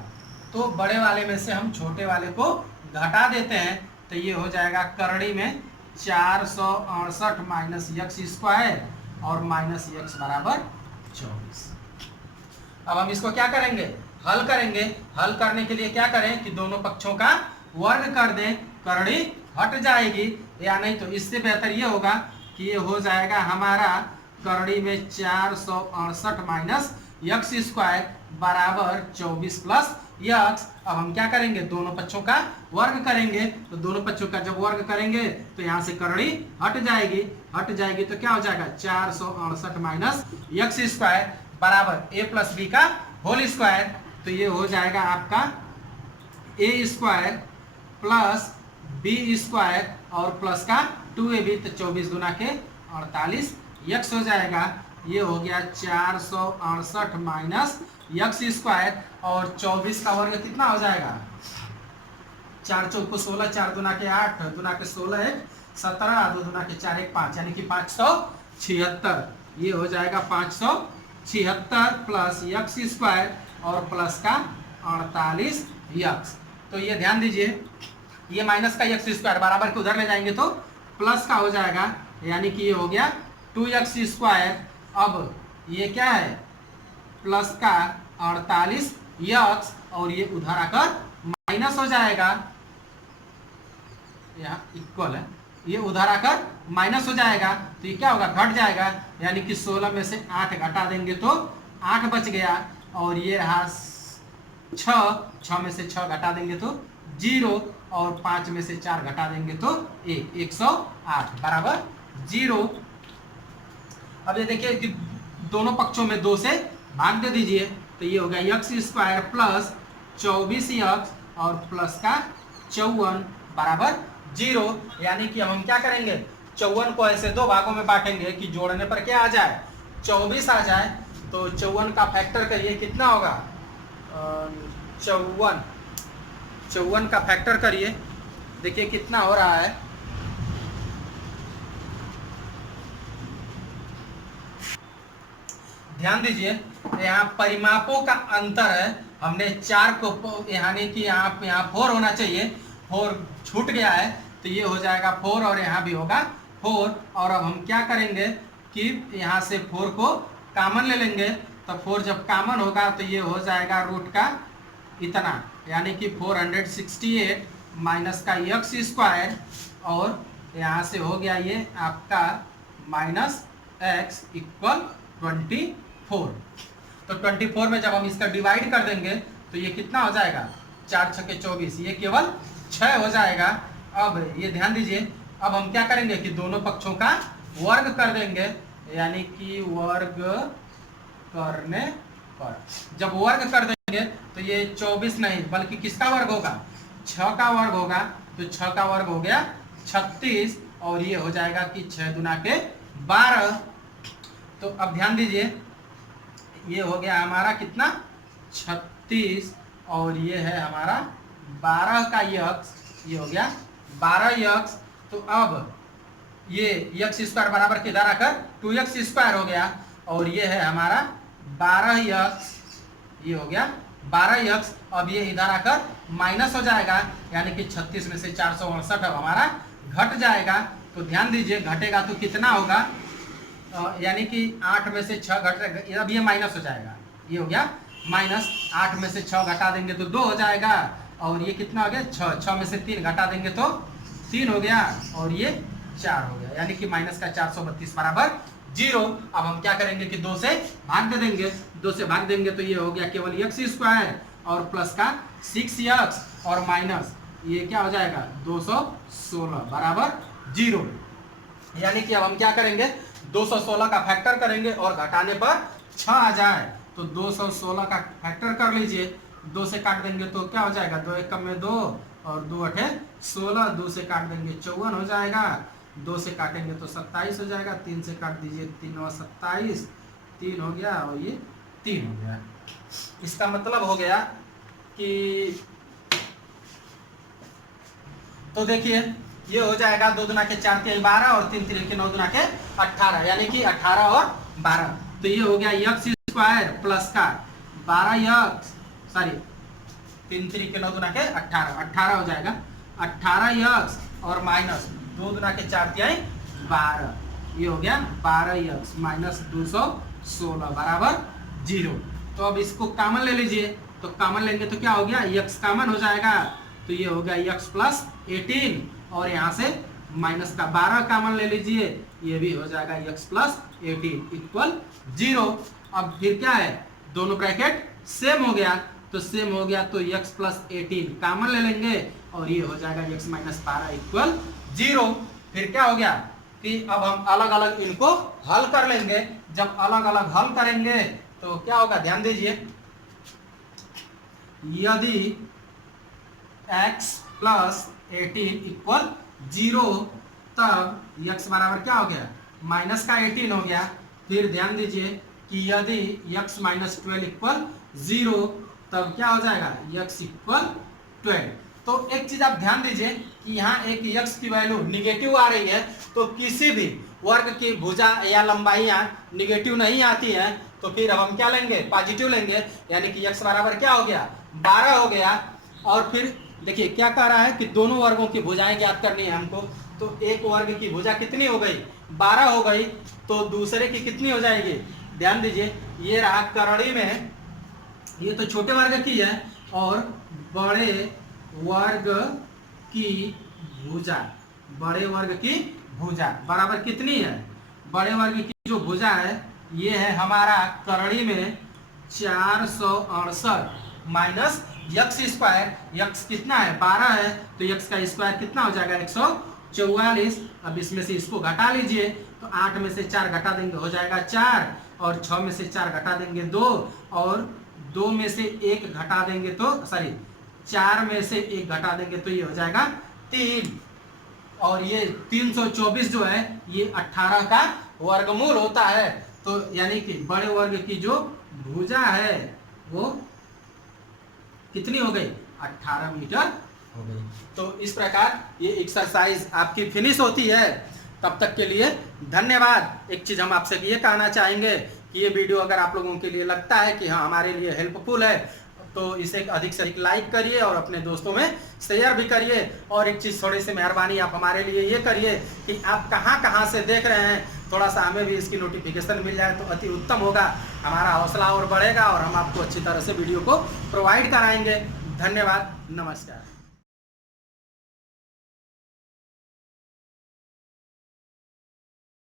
तो बड़े वाले में से हम छोटे वाले को घटा देते हैं, तो ये हो जाएगा करड़ी में 468 माइनस x स्क्वायर और माइनस x बराबर 24। अब हम इसको क्या करेंगे हल करेंगे, हल करने के लिए क्या करें कि दोनों पक्षों का वर्ग कर दें, करड़ी हट जाएगी, या नहीं तो इससे बेहतर ये होगा कि ये हो जाएगा हमारा करड़ी में 468 माइनस x स्क्वायर बराबर 24 प्लस x। अब हम क्या करेंगे दोनों पक्षों का वर्ग करेंगे, तो दोनों पक्षों का जब वर्ग करेंगे तो यहाँ से करड़ी हट जाएगी तो क्या हो जाएगा 468 माइनस x स्क्वायर बराबर a प्लस बी का होल स्क्वायर। तो ये हो जाएगा आपका a square plus B square और प्लस का 2ab, तो 24 गुना के 48 x हो जाएगा। ये हो गया 468 माइनस x स्क्वायर और 24 का वर्ग कितना हो जाएगा 4 चौको 16, 4 दुना के 8, दुना के 16 1 17, 2 दुना के 4 1 5, यानी कि 576। ये हो जाएगा 576 प्लस x स्क्वायर और प्लस का 48 x। तो ये ध्यान दीजिए, ये माइनस का x स्क्वायर बराबर के उधर ले जाएंगे तो प्लस का हो जाएगा, यानी कि ये हो गया 2x स्क्वायर। अब ये क्या है प्लस का 48 x और ये उधर आकर माइनस हो जाएगा, यहाँ इक्वल है, ये उधर आकर माइनस हो जाएगा, तो ये क्या होगा घट जाएगा, यानी कि 16 में से 8 घटा देंगे तो 8 बच गया, और ये रहा 6 में से 6 घटा देंगे तो 0 और 5 में से 4 घटा देंगे तो 108 बराबर 0। अब ये देखिए कि दोनों पक्षों में 2 से भाग दे दीजिए, तो ये हो गया एक्स स्क्वायर प्लस 24x और प्लस का 54 बराबर 0। यानी कि हम क्या करेंगे, 54 को ऐसे दो भागों में बांटेंगे कि जोड़ने पर क्या आ जाए, 24 आ जाए। तो 54 का फैक्टर करिए, कितना होगा, 54 का फैक्टर करिए, देखिए कितना हो रहा है। ध्यान दीजिए, यहाँ परिमापों का अंतर है। हमने 4 को यानी कि यहाँ 4 होना चाहिए, 4 छूट गया है, तो ये हो जाएगा 4 और यहाँ भी होगा 4। और अब हम क्या करेंगे कि यहाँ से 4 को कॉमन ले लेंगे। तो 4 जब कॉमन होगा तो ये हो जाएगा रूट का इतना, यानी कि 468 माइनस का एक्स स्क्वायर और यहाँ से हो गया ये आपका माइनस एक्स इक्वल 24। तो 24 में जब हम इसका डिवाइड कर देंगे तो ये कितना हो जाएगा, 4 छके 24, ये केवल 6 हो जाएगा। अब ये ध्यान दीजिए, अब हम क्या करेंगे कि दोनों पक्षों का वर्ग कर देंगे, यानी कि वर्ग करने पर जब वर्ग कर देंगे तो ये 24 नहीं बल्कि किसका वर्ग होगा, 6 का वर्ग होगा। तो 6 का वर्ग हो गया 36 और ये हो जाएगा कि 6 दुना के 12। तो अब ध्यान दीजिए, ये हो गया हमारा कितना, 36 और ये है हमारा 12 का यक्स, ये हो गया 12 यक्स। तो अब ये यक्स स्क्वायर बराबर किधर आकर 2x स्क्वायर हो गया और ये है हमारा 12 यक्स, ये हो गया 12 यक्स। अब ये इधर आकर माइनस हो जाएगा, यानी कि 36 में से 468 अब हमारा घट जाएगा। तो ध्यान दीजिए, घटेगा तो कितना होगा, यानी कि 8 में से 6 घट, अब ये माइनस हो जाएगा, ये हो गया माइनस। 8 में से 6 घटा देंगे तो 2 हो जाएगा और ये कितना हो गया 6, 6 में से 3 घटा देंगे तो 3 हो गया और ये 4 हो गया, यानी कि माइनस का 432 बराबर 0। अब हम क्या करेंगे कि 2 से भाग दे देंगे, 2 से भाग देंगे तो ये हो गया केवल एक्स स्क्वायर और प्लस का 6x और माइनस ये क्या हो जाएगा 216 बराबर 0। यानी कि अब हम क्या करेंगे, 216 का फैक्टर करेंगे और घटाने पर 6 आ जाए। तो 216 का फैक्टर कर लीजिए, 2 से काट देंगे तो क्या हो जाएगा, 2 एकम में 2 और 2 अठे 16, 2 से काट देंगे 54 हो जाएगा, 2 से काटेंगे तो 27 हो जाएगा, 3 से काट दीजिए 3 और 27, 3 हो गया और ये 3 हो गया। इसका मतलब हो गया कि, तो देखिए ये हो जाएगा 2 दुना के 4 के 12 और 3 3 के 9 दुना के 18, यानी कि 18 और 12। तो ये हो गया एक्स स्क्वायर प्लस का 12 एक्स, सॉरी 3 3 के 9 दुना के 18, 18 हो जाएगा 18 एक्स और माइनस 2 दुना के 4 तिहाई 12, ये हो गया 12 एक्स माइनस 216 बराबर 0। तो अब इसको कॉमन ले लीजिए, तो कॉमन लेंगे तो क्या हो गया, एक्स कॉमन हो जाएगा, तो ये हो गया एक्स प्लस 18 और यहाँ से माइनस का 12 कॉमन ले लीजिए, ये भी हो जाएगा एक्स प्लस 18 इक्वल 0। अब फिर क्या है, दोनों ब्रैकेट सेम हो गया, तो सेम हो गया तो एक्स प्लस 18 कॉमन ले लेंगे और ये हो जाएगा एक्स माइनस 12 इक्वल 0। फिर क्या हो गया कि अब हम अलग अलग इनको हल कर लेंगे। जब अलग अलग हल करेंगे तो क्या होगा, ध्यान दीजिए, यदि x प्लस 18 इक्वल 0 तब x बराबर क्या हो गया, माइनस का 18 हो गया। फिर ध्यान दीजिए कि यदि x माइनस 12 इक्वल 0 तब क्या हो जाएगा, x इक्वल 12। तो एक चीज आप ध्यान दीजिए कि यहाँ एक x की वैल्यू निगेटिव आ रही है, तो किसी भी वर्ग की भुजा या लंबाइयाँ निगेटिव नहीं आती हैं, तो फिर अब हम क्या लेंगे, पॉजिटिव लेंगे, यानी कि x बराबर क्या हो गया 12 हो गया। और फिर देखिए क्या कह रहा है कि दोनों वर्गों की भुजाएं ज्ञात करनी है हमको। तो एक वर्ग की भुजा कितनी हो गई, 12 हो गई, तो दूसरे की कितनी हो जाएगी, ध्यान दीजिए, ये रहा करड़ी में, ये तो छोटे वर्ग की है और बड़े वर्ग की भुजा, बड़े वर्ग की भुजा बराबर कितनी है, बड़े वर्ग की जो भुजा है ये है हमारा करड़ी में 468 माइनस एक्स स्क्वायर, एक्स कितना है 12 है, तो एक्स का स्क्वायर कितना हो जाएगा 144। अब इसमें से इसको घटा लीजिए, तो 8 में से 4 घटा देंगे हो जाएगा 4 और 6 में से 4 घटा देंगे 2 और 2 में से 1 घटा देंगे तो सॉरी 4 में से 1 घटा देंगे तो ये हो जाएगा 3, और ये 324 जो है ये 18 का वर्गमूल होता है। तो यानी कि बड़े वर्ग की जो भुजा है वो कितनी हो गई, 18 मीटर हो गई। तो इस प्रकार ये एक्सरसाइज आपकी फिनिश होती है। तब तक के लिए धन्यवाद। एक चीज हम आपसे ये कहना चाहेंगे कि ये वीडियो अगर आप लोगों के लिए लगता है कि हाँ हमारे लिए हेल्पफुल है तो इसे अधिक से अधिक लाइक करिए और अपने दोस्तों में शेयर भी करिए। और एक चीज़ थोड़ी सी मेहरबानी आप हमारे लिए ये करिए कि आप कहाँ कहाँ से देख रहे हैं, थोड़ा सा हमें भी इसकी नोटिफिकेशन मिल जाए तो अति उत्तम होगा, हमारा हौसला और बढ़ेगा और हम आपको अच्छी तरह से वीडियो को प्रोवाइड कराएंगे। धन्यवाद, नमस्कार।